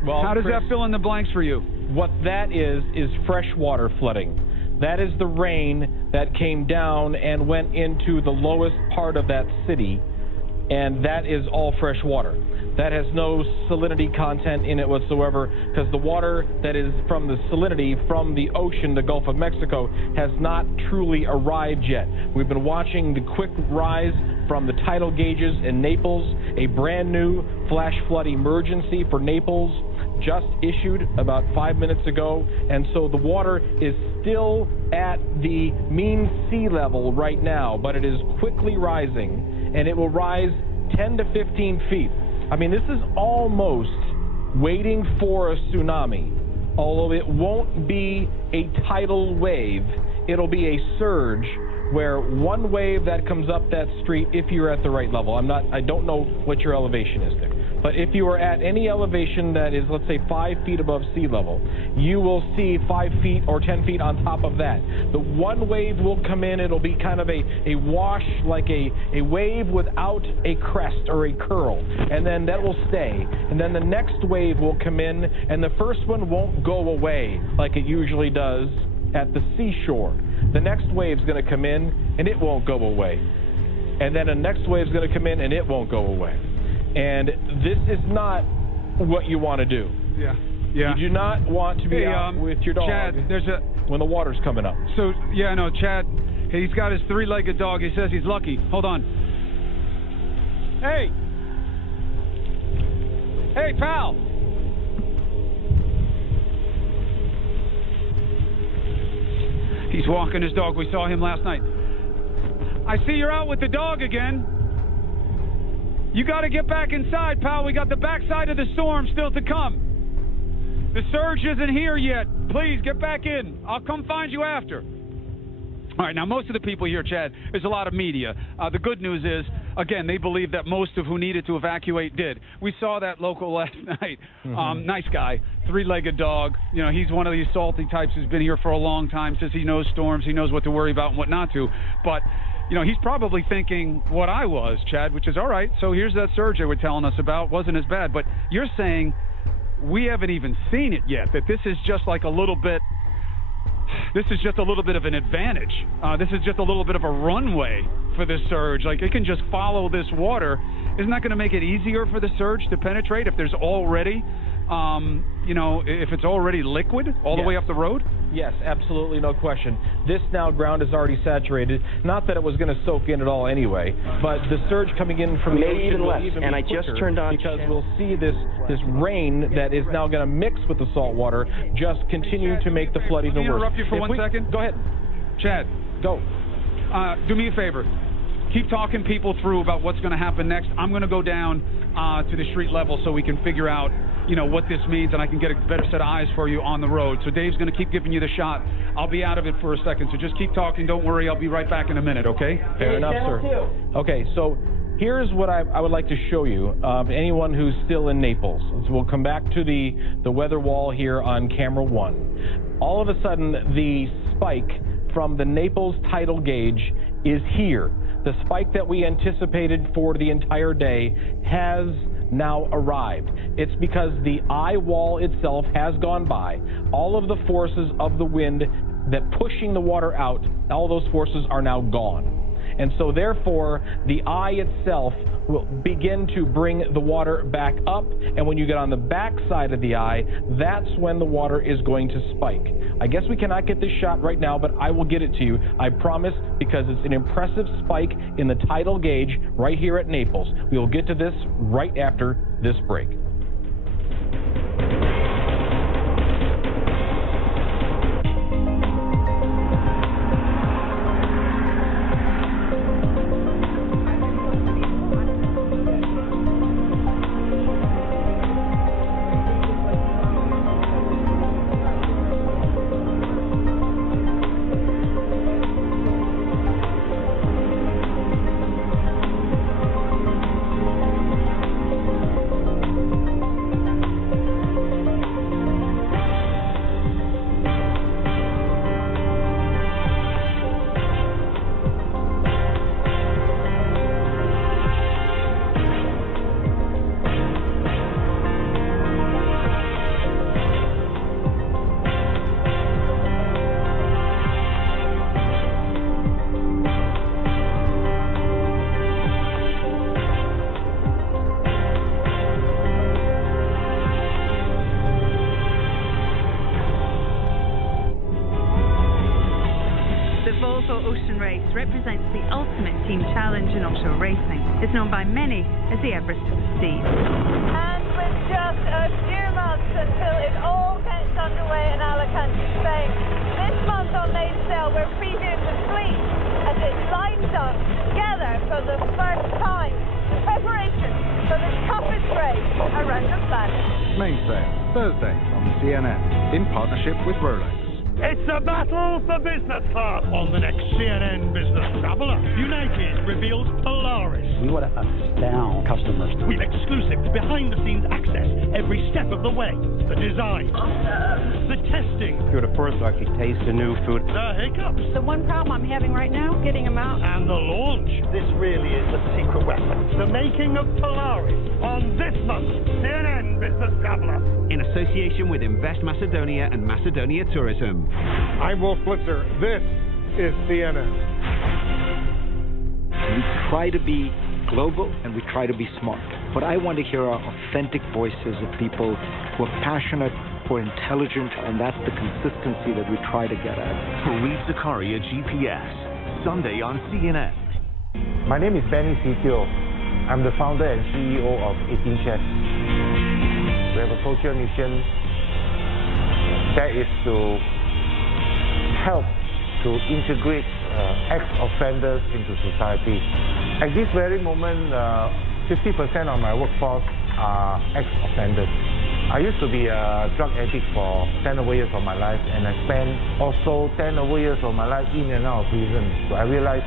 well, how does Chris, that fill in the blanks for you? What that is freshwater flooding. That is the rain that came down and went into the lowest part of that city, and that is all fresh water. That has no salinity content in it whatsoever, because the water that is from the salinity from the ocean, the Gulf of Mexico, has not truly arrived yet. We've been watching the quick rise from the tidal gauges in Naples. A brand new flash flood emergency for Naples just issued about 5 minutes ago, and so the water is still at the mean sea level right now, but it is quickly rising, and it will rise 10 to 15 feet. I mean, this is almost waiting for a tsunami, although it won't be a tidal wave. It'll be a surge where one wave that comes up that street, if you're at the right level, I don't know what your elevation is there, but if you are at any elevation that is, let's say, 5 feet above sea level, you will see 5 feet or 10 feet on top of that. The one wave will come in, it'll be kind of a wash, like a wave without a crest or a curl, and then that will stay. And then the next wave will come in, and the first one won't go away like it usually does at the seashore. The next wave's going to come in, and it won't go away. And then the next wave's going to come in, and it won't go away. And this is not what you want to do. Yeah. You do not want to be out with your dog, Chad, when the water's coming up. So, yeah, no, Chad, he's got his 3-legged dog. He says he's lucky. Hold on. Hey, pal. He's walking his dog. We saw him last night. I see you're out with the dog again. You got to get back inside, pal. We got the backside of the storm still to come. The surge isn't here yet. Please get back in. I'll come find you after. All right, now most of the people here, Chad, there's a lot of media. The good news is, again, they believe that most of who needed to evacuate did. We saw that local last night. Nice guy, 3-legged dog. You know, he's one of these salty types who's been here for a long time, says he knows storms, he knows what to worry about and what not to. But, you know, he's probably thinking what I was, Chad, which is, all right, so here's that surge they were telling us about. Wasn't as bad. But you're saying we haven't even seen it yet, that this is just like a little bit... This is just a little bit of an advantage. This is just a little bit of a runway for this surge. Like, it can just follow this water. Isn't that going to make it easier for the surge to penetrate if there's already, if it's already liquid all the way up the road? Yes, absolutely, no question. This now ground is already saturated. Not that it was going to soak in at all anyway, but the surge coming in from the ocean even less. Even and I quicker, just turned on because we'll see this rain that is now going to mix with the salt water just continue to make the flood even worse. Can I interrupt you for 1 second? Go ahead. Chad. Go. Do me a favor. Keep talking people through about what's going to happen next. I'm going to go down to the street level so we can figure out, what this means, and I can get a better set of eyes for you on the road. So Dave's going to keep giving you the shot. I'll be out of it for a second, so just keep talking. Don't worry. I'll be right back in a minute, okay? Fair enough, sir. Okay, so here's what I would like to show you. Anyone who's still in Naples. So we'll come back to the weather wall here on camera 1. All of a sudden, the spike from the Naples tidal gauge is here. The spike that we anticipated for the entire day has now arrived. It's because the eye wall itself has gone by. All of the forces of the wind that pushing the water out, all those forces are now gone. And so therefore, the eye itself will begin to bring the water back up. And when you get on the back side of the eye, that's when the water is going to spike. I guess we cannot get this shot right now, but I will get it to you. I promise, because it's an impressive spike in the tidal gauge right here at Naples. We will get to this right after this break. team challenge in offshore racing. It's known by many as the Everest of the Seas. And with just a few months until it all gets underway in Alicante, Spain, this month on Nature we're previewing the fleet as it lines up together for the first time. Preparation for the toughest race around the planet. Mainsail, Thursday on CNN, in partnership with Rolex. It's a battle for business class on the next CNN Business Traveler. United reveals Polaris. We want to astound customers. With exclusive behind-the-scenes access every step of the way. The design. The testing. You're the first to actually taste the new food. The hiccups. The one problem I'm having right now, getting them out. And the launch. This really is the secret weapon. The making of Polaris on this month's CNN Business Traveler. In association with Invest Macedonia and Macedonia Tourism. I'm Wolf Blitzer. This is CNN. We try to be global and we try to be smart. But I want to hear our authentic voices of people who are passionate, who are intelligent, and that's the consistency that we try to get at. Fareed Zakaria GPS, Sunday on CNN. My name is Benny Sitio. I'm the founder and CEO of 18 Chefs. We have a social mission that is to help to integrate ex-offenders into society. At this very moment, 50% of my workforce are ex-offenders. I used to be a drug addict for 10 over years of my life, and I spent also 10 over years of my life in and out of prison. So I realized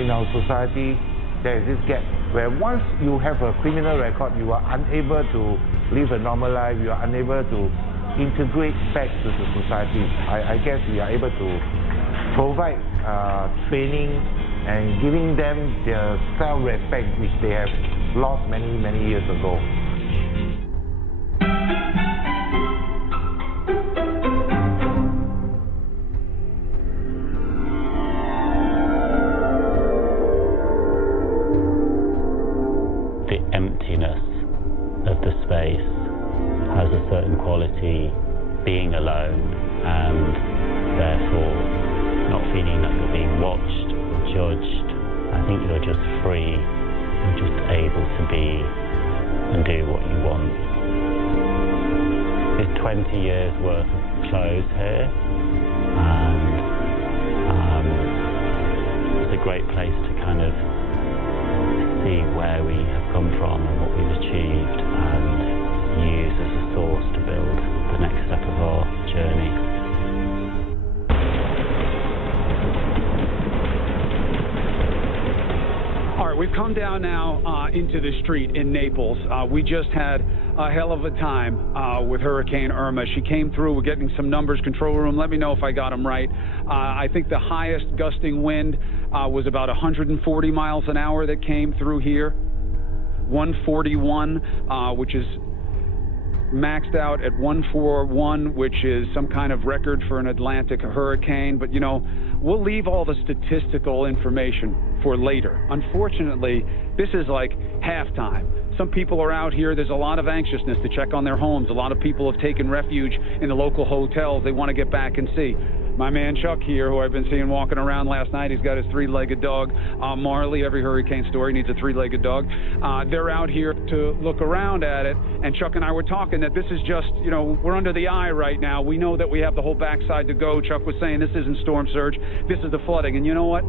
in our society there is this gap where once you have a criminal record, you are unable to live a normal life, you are unable to integrate back to the society. I guess we are able to provide training and giving them their self-respect which they have lost many, many years ago. The emptiness of the space has a certain quality, being alone and therefore not feeling that you're being watched or judged. I think you're just free, you're just able to be and do what you want. There's 20 years worth of clothes here, and it's a great place to kind of see where we have come from and what we've achieved and use as a source to build the next step of our journey. All right, we've come down now into the street in Naples. We just had a hell of a time with Hurricane Irma. She came through. We're getting some numbers. Control room, let me know if I got them right. I think the highest gusting wind was about 140 miles an hour that came through here. 141, which is maxed out at 141, which is some kind of record for an Atlantic hurricane. But, you know, we'll leave all the statistical information for later. Unfortunately, this is like halftime. Some people are out here. There's a lot of anxiousness to check on their homes. A lot of people have taken refuge in the local hotels. They want to get back and see. My man Chuck here, who I've been seeing walking around last night, he's got his three-legged dog, Marley. Every hurricane story needs a three-legged dog. They're out here to look around at it, and Chuck and I were talking that this is just, you know, we're under the eye right now. We know that we have the whole backside to go. Chuck was saying this isn't storm surge, this is the flooding, and you know what?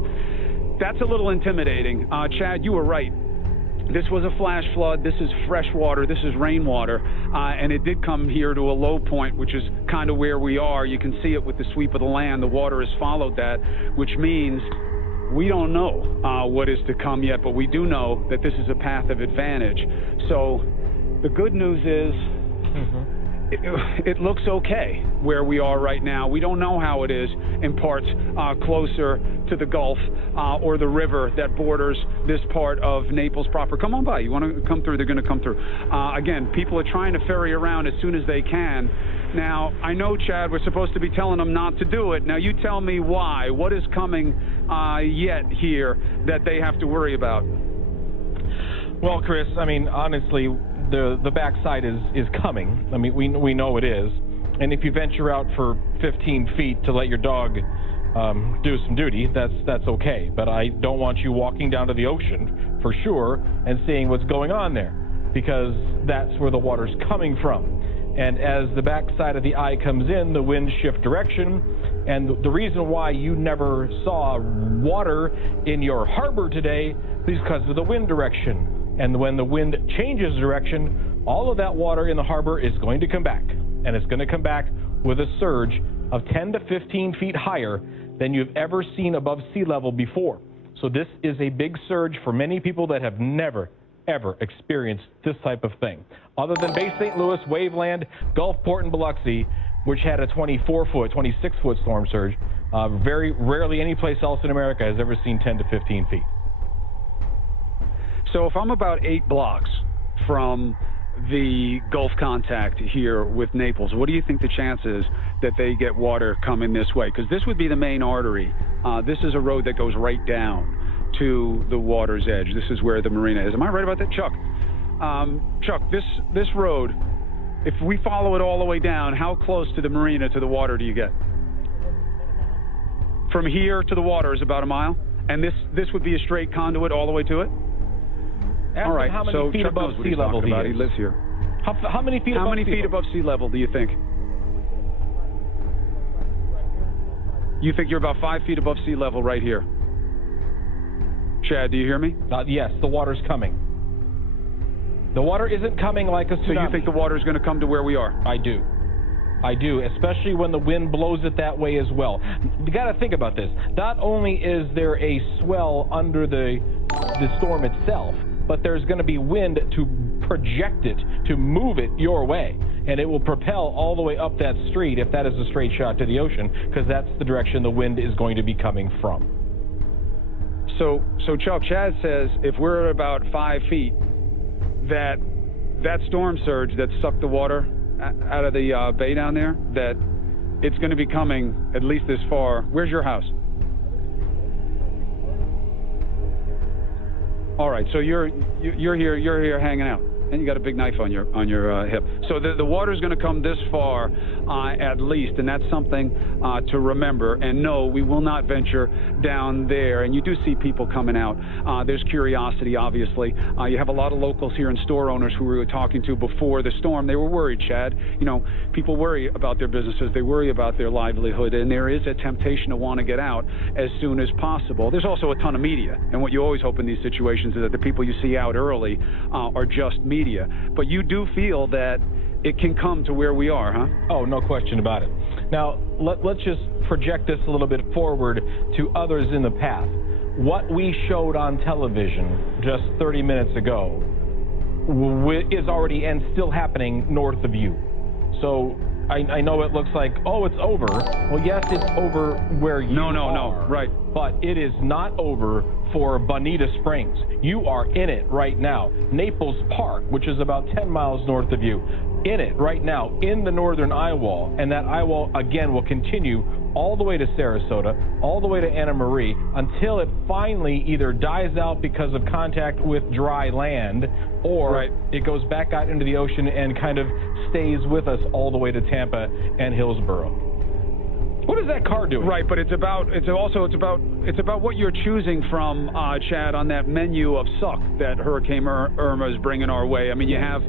That's a little intimidating. Chad, you were right. This was a flash flood. This is fresh water. This is rainwater. And it did come here to a low point, which is kind of where we are. You can see it with the sweep of the land. The water has followed that, which means we don't know what is to come yet, but we do know that this is a path of advantage. So the good news is it looks okay where we are right now. We don't know how it is in parts closer to the Gulf or the river that borders this part of Naples proper. Come on by. You want to come through? They're going to come through. Again, people are trying to ferry around as soon as they can. Now, I know, Chad, we're supposed to be telling them not to do it. Now, you tell me why. What is coming yet here that they have to worry about? Well, Chris, I mean, honestly, the backside is coming. I mean, we know it is. And if you venture out for 15 feet to let your dog do some duty, that's okay. But I don't want you walking down to the ocean for sure and seeing what's going on there, because that's where the water's coming from. And as the backside of the eye comes in, the winds shift direction. And the reason why you never saw water in your harbor today is because of the wind direction. And when the wind changes direction, all of that water in the harbor is going to come back. And it's going to come back with a surge of 10 to 15 feet higher than you've ever seen above sea level before. So this is a big surge for many people that have never, ever experienced this type of thing. Other than Bay St. Louis, Waveland, Gulfport, and Biloxi, which had a 24-foot, 26-foot storm surge, very rarely any place else in America has ever seen 10 to 15 feet. So if I'm about 8 blocks from the Gulf contact here with Naples, what do you think the chances that they get water coming this way? Because this would be the main artery. This is a road that goes right down to the water's edge. This is where the marina is. Am I right about that, Chuck? Chuck, this road, if we follow it all the way down, how close to the marina, to the water, do you get? From here to the water is about a mile, and this would be a straight conduit all the way to it? All right, how many feet above sea level he is? He lives here. How many feet above sea level do you think? You think you're about 5 feet above sea level right here? Chad, do you hear me? Yes, the water's coming. The water isn't coming like a tsunami. So you think the water is going to come to where we are? I do. I do, especially when the wind blows it that way as well. You got to think about this. Not only is there a swell under the storm itself, but there's going to be wind to project it, to move it your way. And it will propel all the way up that street, if that is a straight shot to the ocean, because that's the direction the wind is going to be coming from. So Chuck, Chad says if we're at about 5 feet, that storm surge that sucked the water out of the bay down there, that it's going to be coming at least this far. Where's your house? All right, so you're here hanging out, and you got a big knife on your hip. So the water's going to come this far at least, and that's something to remember. And no, we will not venture down there. And you do see people coming out. There's curiosity, obviously. You have a lot of locals here and store owners who we were talking to before the storm. They were worried, Chad. You know, people worry about their businesses. They worry about their livelihood, and there is a temptation to want to get out as soon as possible. There's also a ton of media, and what you always hope in these situations is that the people you see out early are just media. But you do feel that it can come to where we are, huh? Oh, no question about it. Now, let's just project this a little bit forward to others in the path. What we showed on television just 30 minutes ago is already and still happening north of you. So I know it looks like, oh, it's over. Well, yes, it's over where you are. No, right. But it is not over for Bonita Springs. You are in it right now. Naples Park, which is about 10 miles north of you, in it right now, in the northern eye wall. And that eye wall, again, will continue all the way to Sarasota, all the way to Anna Marie, until it finally either dies out because of contact with dry land, or it goes back out into the ocean and kind of stays with us all the way to Tampa and Hillsborough. What is that car doing? Right, but it's about what you're choosing from, Chad, on that menu of suck that Hurricane Irma is bringing our way. I mean, you have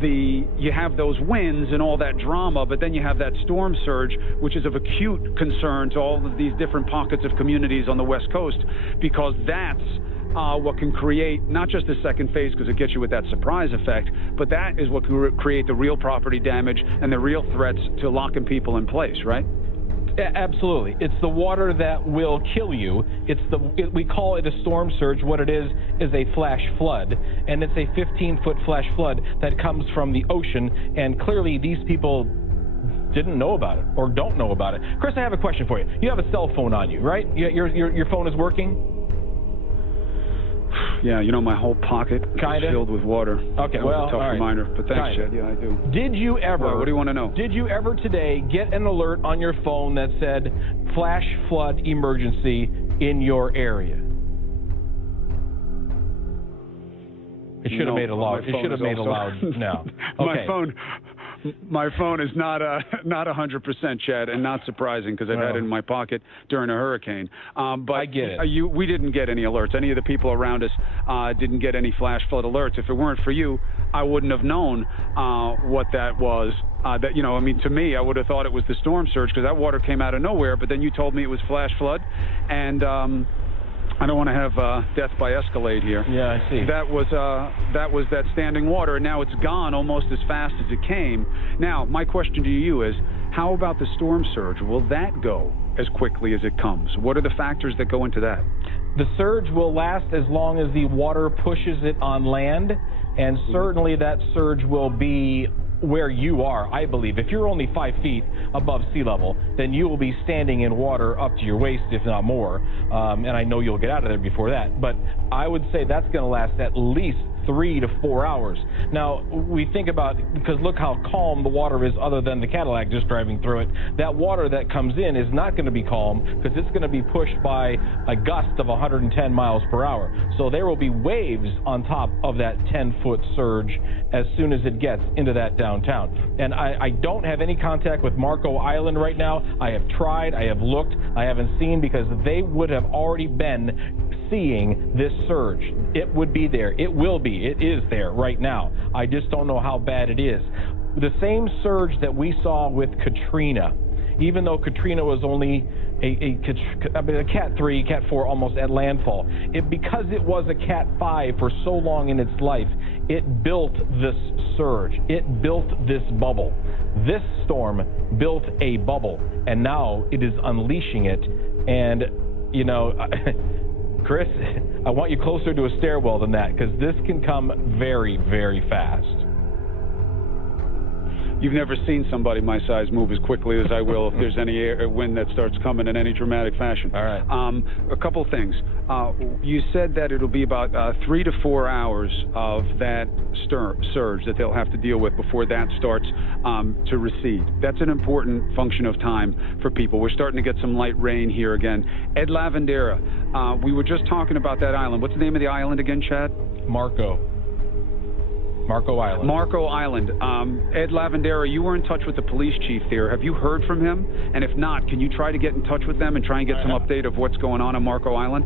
you have those winds and all that drama, but then you have that storm surge, which is of acute concern to all of these different pockets of communities on the West Coast, because that's what can create not just the second phase, because it gets you with that surprise effect, but that is what can create the real property damage and the real threats to locking people in place, right? Absolutely. It's the water that will kill you. We call it a storm surge. What it is a flash flood, and it's a 15-foot flash flood that comes from the ocean, and clearly these people didn't know about it or don't know about it. Chris, I have a question for you. You have a cell phone on you, right? Your phone is working? Yeah, you know, my whole pocket is filled with water. Okay, that was a tough reminder, but thanks, Chad. Yeah, I do. Did you ever... What do you want to know? Did you ever today get an alert on your phone that said flash flood emergency in your area? It should have made a loud. It should have made a loud. No. Okay. My phone is not 100%, Chad, and not surprising because I've had it in my pocket during a hurricane. But I get it. We didn't get any alerts. Any of the people around us didn't get any flash flood alerts. If it weren't for you, I wouldn't have known what that was. To me, I would have thought it was the storm surge because that water came out of nowhere. But then you told me it was flash flood, and I don't want to have death by Escalade here. Yeah, I see. That was that standing water, and now it's gone almost as fast as it came. Now, my question to you is, how about the storm surge? Will that go as quickly as it comes? What are the factors that go into that? The surge will last as long as the water pushes it on land, and certainly that surge will be where you are, I believe. If you're only 5 feet above sea level, then you will be standing in water up to your waist, if not more. And I know you'll get out of there before that. But I would say that's going to last at least 3 to 4 hours. Now, we think about, because look how calm the water is other than the Cadillac just driving through it. That water that comes in is not going to be calm because it's going to be pushed by a gust of 110 miles per hour. So there will be waves on top of that 10-foot surge as soon as it gets into that downtown. And I don't have any contact with Marco Island right now. I have tried, I have looked, I haven't seen, because they would have already been seeing this surge. It would be there. It will be. It is there right now. I just don't know how bad it is. The same surge that we saw with Katrina, even though Katrina was only a Cat 3, Cat 4 almost at landfall, because it was a Cat 5 for so long in its life, it built this surge. It built this bubble. This storm built a bubble, and now it is unleashing it. And, Chris, I want you closer to a stairwell than that, because this can come very, very fast. You've never seen somebody my size move as quickly as I will if there's any wind that starts coming in any dramatic fashion. All right. A couple things. You said that it'll be about 3 to 4 hours of that surge that they'll have to deal with before that starts to recede. That's an important function of time for people. We're starting to get some light rain here again. Ed Lavandera, we were just talking about that island. What's the name of the island again, Chad? Marco Island. Marco Island. Ed Lavandera, you were in touch with the police chief there. Have you heard from him? And if not, can you try to get in touch with them and try and get some update of what's going on Marco Island?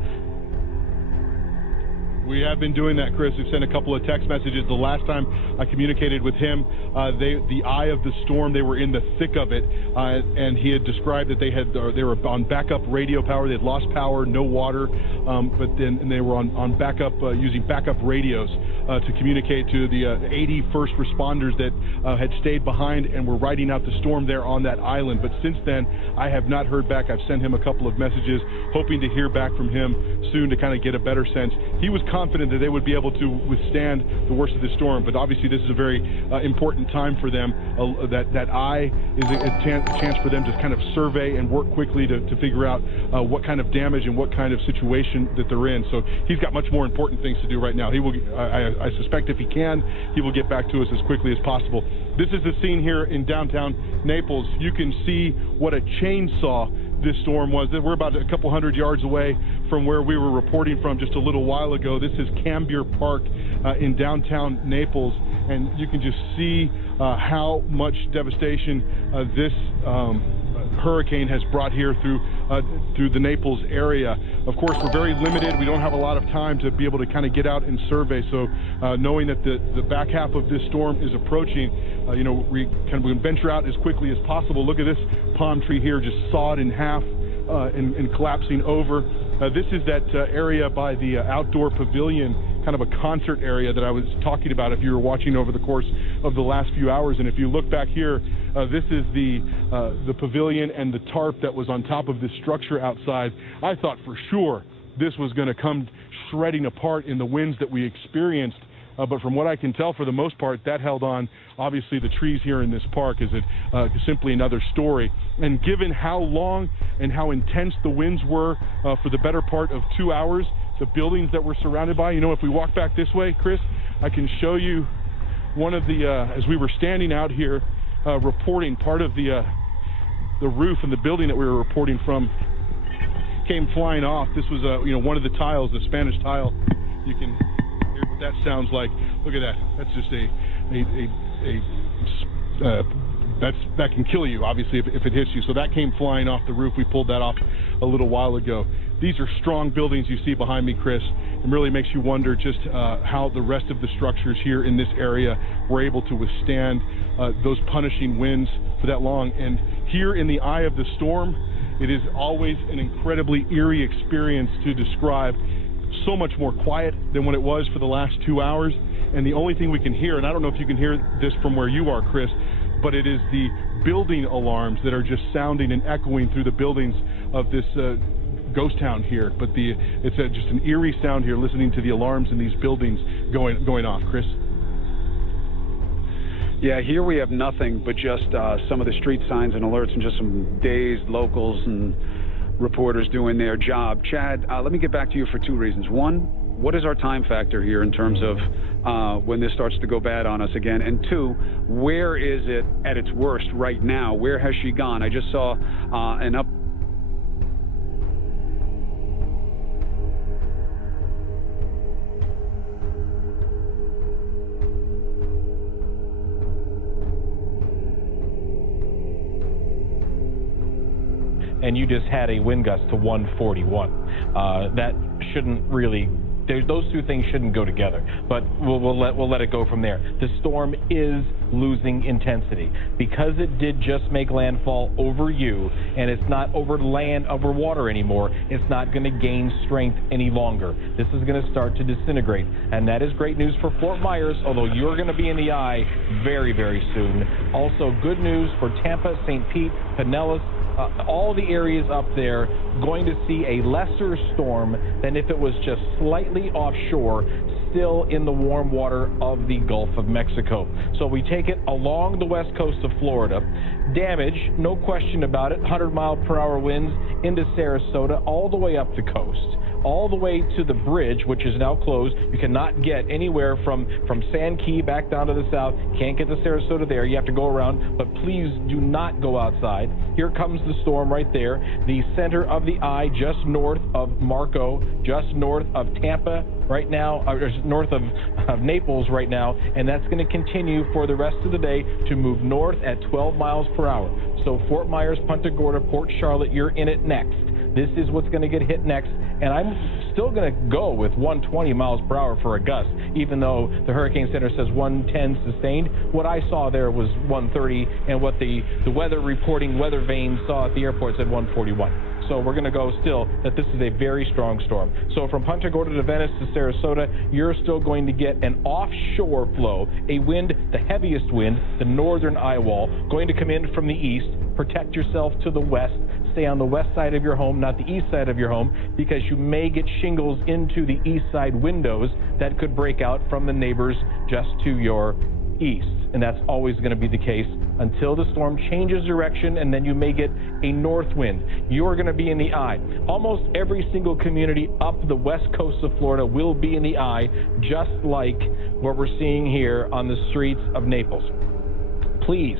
We have been doing that, Chris. We've sent a couple of text messages. The last time I communicated with him, the eye of the storm, they were in the thick of it, and he had described that they were on backup radio power. They had lost power, no water, but then they were on backup using backup radios to communicate to the 80 first responders that had stayed behind and were riding out the storm there on that island. But since then, I have not heard back. I've sent him a couple of messages, hoping to hear back from him soon to kind of get a better sense. He was confident that they would be able to withstand the worst of the storm, but obviously this is a very important time for them. That eye is a chance for them to kind of survey and work quickly to figure out what kind of damage and what kind of situation that they're in. So he's got much more important things to do right now. He will, I suspect if he can, he will get back to us as quickly as possible. This is the scene here in downtown Naples. You can see what a chainsaw this storm was. We're about a couple hundred yards away from where we were reporting from just a little while ago. This is Cambier Park in downtown Naples, and you can just see how much devastation this hurricane has brought here through the Naples area. Of course, we're very limited. We don't have a lot of time to be able to kind of get out and survey. So knowing that the back half of this storm is approaching, we venture out as quickly as possible. Look at this palm tree here, just sawed in half and collapsing over. This is that area by the outdoor pavilion, kind of a concert area that I was talking about if you were watching over the course of the last few hours. And if you look back here, this is the pavilion and the tarp that was on top of this structure outside. I thought for sure this was going to come shredding apart in the winds that we experienced. But from what I can tell, for the most part, that held on. Obviously, the trees here in this park is simply another story. And given how long and how intense the winds were for the better part of 2 hours, the buildings that we're surrounded by, if we walk back this way, Chris, I can show you one of the, as we were standing out here reporting, part of the roof and the building that we were reporting from came flying off. This was, one of the tiles, the Spanish tile. You can hear what that sounds like. Look at that. That's just that can kill you, obviously, if it hits you. So that came flying off the roof. We pulled that off a little while ago. These are strong buildings you see behind me, Chris. It really makes you wonder just how the rest of the structures here in this area were able to withstand those punishing winds for that long. And here in the eye of the storm, it is always an incredibly eerie experience to describe. So much more quiet than what it was for the last 2 hours. And the only thing we can hear, and I don't know if you can hear this from where you are, Chris, but it is the building alarms that are just sounding and echoing through the buildings of this ghost town here. But it's just an eerie sound here, listening to the alarms in these buildings going off. Chris? Yeah, here we have nothing but just some of the street signs and alerts and just some dazed locals and reporters doing their job. Chad, let me get back to you for two reasons. One, what is our time factor here in terms of when this starts to go bad on us again? And two, where is it at its worst right now? Where has she gone? I just saw an up. And you just had a wind gust to 141. That shouldn't really, those two things shouldn't go together, but we'll let it go from there. The storm is losing intensity because it did just make landfall over you, and it's not over land, over water anymore. It's not going to gain strength any longer. This is going to start to disintegrate, and that is great news for Fort Myers, although you're going to be in the eye very, very soon. Also, good news for Tampa, St. Pete, Pinellas, all the areas up there going to see a lesser storm than if it was just slightly offshore, still in the warm water of the Gulf of Mexico. So we take it along the west coast of Florida. Damage, no question about it, 100-mile-per-hour winds into Sarasota, all the way up the coast, all the way to the bridge, which is now closed. You cannot get anywhere from Sand Key back down to the south. Can't get to Sarasota there. You have to go around, but please do not go outside. Here comes the storm right there. The center of the eye just north of Marco, just north of Tampa right now, or north of Naples right now, and that's going to continue for the rest of the day to move north at 12 miles per hour. So Fort Myers, Punta Gorda, Port Charlotte, you're in it next. This is what's going to get hit next, and I'm still going to go with 120 miles per hour for a gust, even though the Hurricane Center says 110 sustained. What I saw there was 130, and what the weather reporting weather vane saw at the airport said 141. So we're going to go still that this is a very strong storm. So from Punta Gorda to Venice to Sarasota, you're still going to get an offshore flow, a wind, the heaviest wind, the northern eye wall, going to come in from the east. Protect yourself to the west. Stay on the west side of your home, not the east side of your home, because you may get shingles into the east side windows that could break out from the neighbors just to your east. And that's always going to be the case until the storm changes direction, and then you may get a north wind. You're going to be in the eye. Almost every single community up the west coast of Florida will be in the eye, just like what we're seeing here on the streets of Naples. Please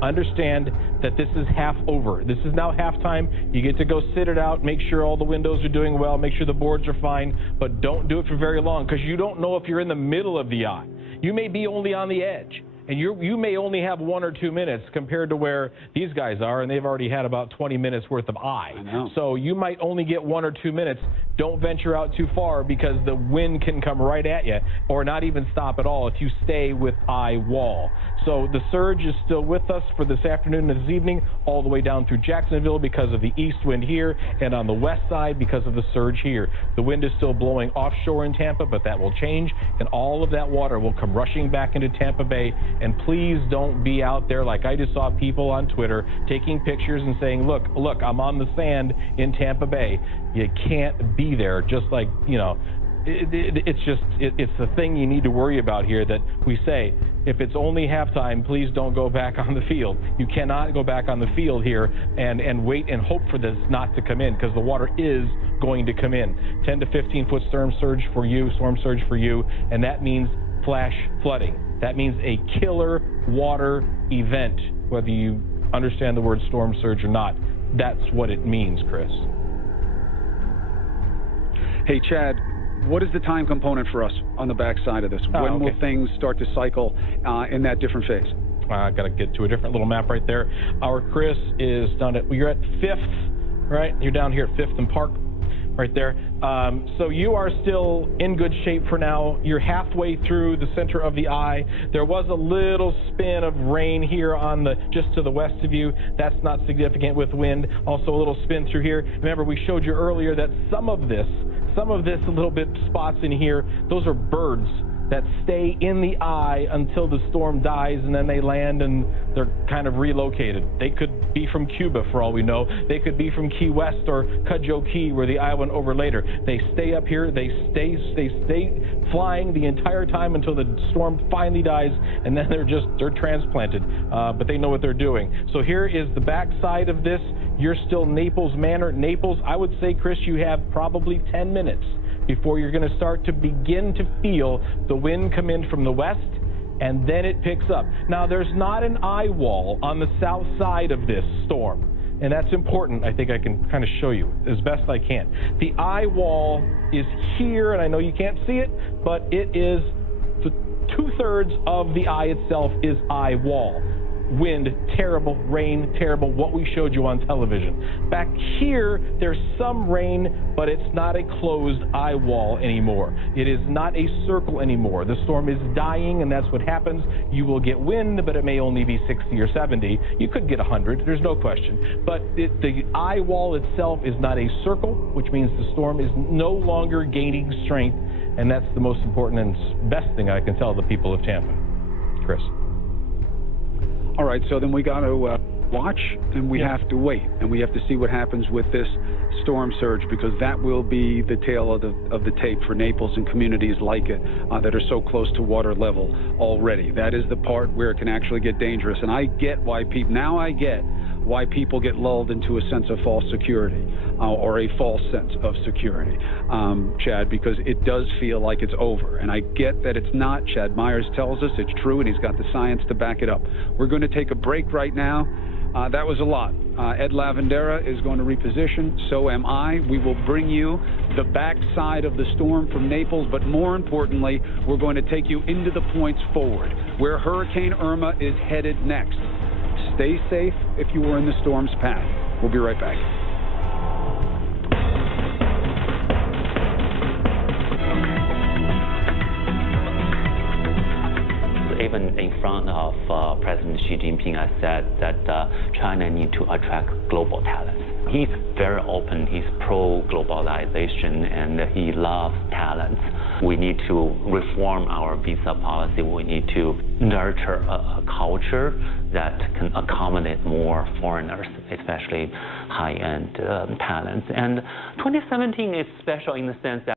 understand that this is half over. This is now halftime. You get to go sit it out, make sure all the windows are doing well, make sure the boards are fine, but don't do it for very long, because you don't know if you're in the middle of the eye. You may be only on the edge, and you may only have 1 or 2 minutes compared to where these guys are, and they've already had about 20 minutes worth of eye. So you might only get 1 or 2 minutes. Don't venture out too far, because the wind can come right at you, or not even stop at all if you stay with eye wall. So the surge is still with us for this afternoon and this evening, all the way down through Jacksonville because of the east wind here, and on the west side because of the surge here. The wind is still blowing offshore in Tampa, but that will change, and all of that water will come rushing back into Tampa Bay. And please don't be out there like I just saw people on Twitter taking pictures and saying, look, I'm on the sand in Tampa Bay. You can't be there. Just like, you know, it's the thing you need to worry about here, that we say, if it's only halftime, please don't go back on the field. You cannot go back on the field here and wait and hope for this not to come in, because the water is going to come in. 10 to 15 foot storm surge for you, and that means flash flooding. That means a killer water event, whether you understand the word storm surge or not. That's what it means, Chris. Hey, Chad, what is the time component for us on the backside of this? When will things start to cycle in that different phase? I got to get to a different little map right there. Our Chris is down at, you're at 5th, right? You're down here at 5th and Park, right there. So you are still in good shape for now. You're halfway through the center of the eye. There was a little spin of rain here on the, just to the west of you. That's not significant with wind. Also a little spin through here. Remember, we showed you earlier that some of this little bit spots in here, those are birds that stay in the eye until the storm dies, and then they land and they're kind of relocated. They could be from Cuba for all we know. They could be from Key West or Cudjoe Key where the eye went over later. They stay up here, they stay flying the entire time until the storm finally dies, and then they're transplanted. But they know what they're doing. So here is the back side of this. You're still Naples Manor. Naples, I would say, Chris, you have probably 10 minutes before you're going to start to begin to feel the wind come in from the west, and then it picks up. Now, there's not an eye wall on the south side of this storm, and that's important. I think I can kind of show you as best I can. The eye wall is here, and I know you can't see it, but it is the 2/3 of the eye itself is eye wall. Wind, terrible. Rain, terrible. What we showed you on television. Back here, there's some rain, but it's not a closed eye wall anymore. It is not a circle anymore. The storm is dying, and that's what happens. You will get wind, but it may only be 60 or 70. You could get 100. There's no question. But the eye wall itself is not a circle, which means the storm is no longer gaining strength, and that's the most important and best thing I can tell the people of Tampa. Chris. All right, so then we got to watch, and we have to wait, and we have to see what happens with this storm surge, because that will be the tale of the tape for Naples and communities like it that are so close to water level already. That is the part where it can actually get dangerous, and I get why people get lulled into a sense of false security or a false sense of security, Chad, because it does feel like it's over. And I get that it's not. Chad Myers tells us it's true, and he's got the science to back it up. We're going to take a break right now. That was a lot. Ed Lavandera is going to reposition. So am I. We will bring you the backside of the storm from Naples, but more importantly, we're going to take you into the points forward, where Hurricane Irma is headed next. Stay safe if you were in the storm's path. We'll be right back. Even in front of President Xi Jinping, I said that China needs to attract global talent. He's very open, he's pro-globalization, and he loves talent. We need to reform our visa policy. We need to nurture a culture that can accommodate more foreigners, especially high-end talents. And 2017 is special in the sense that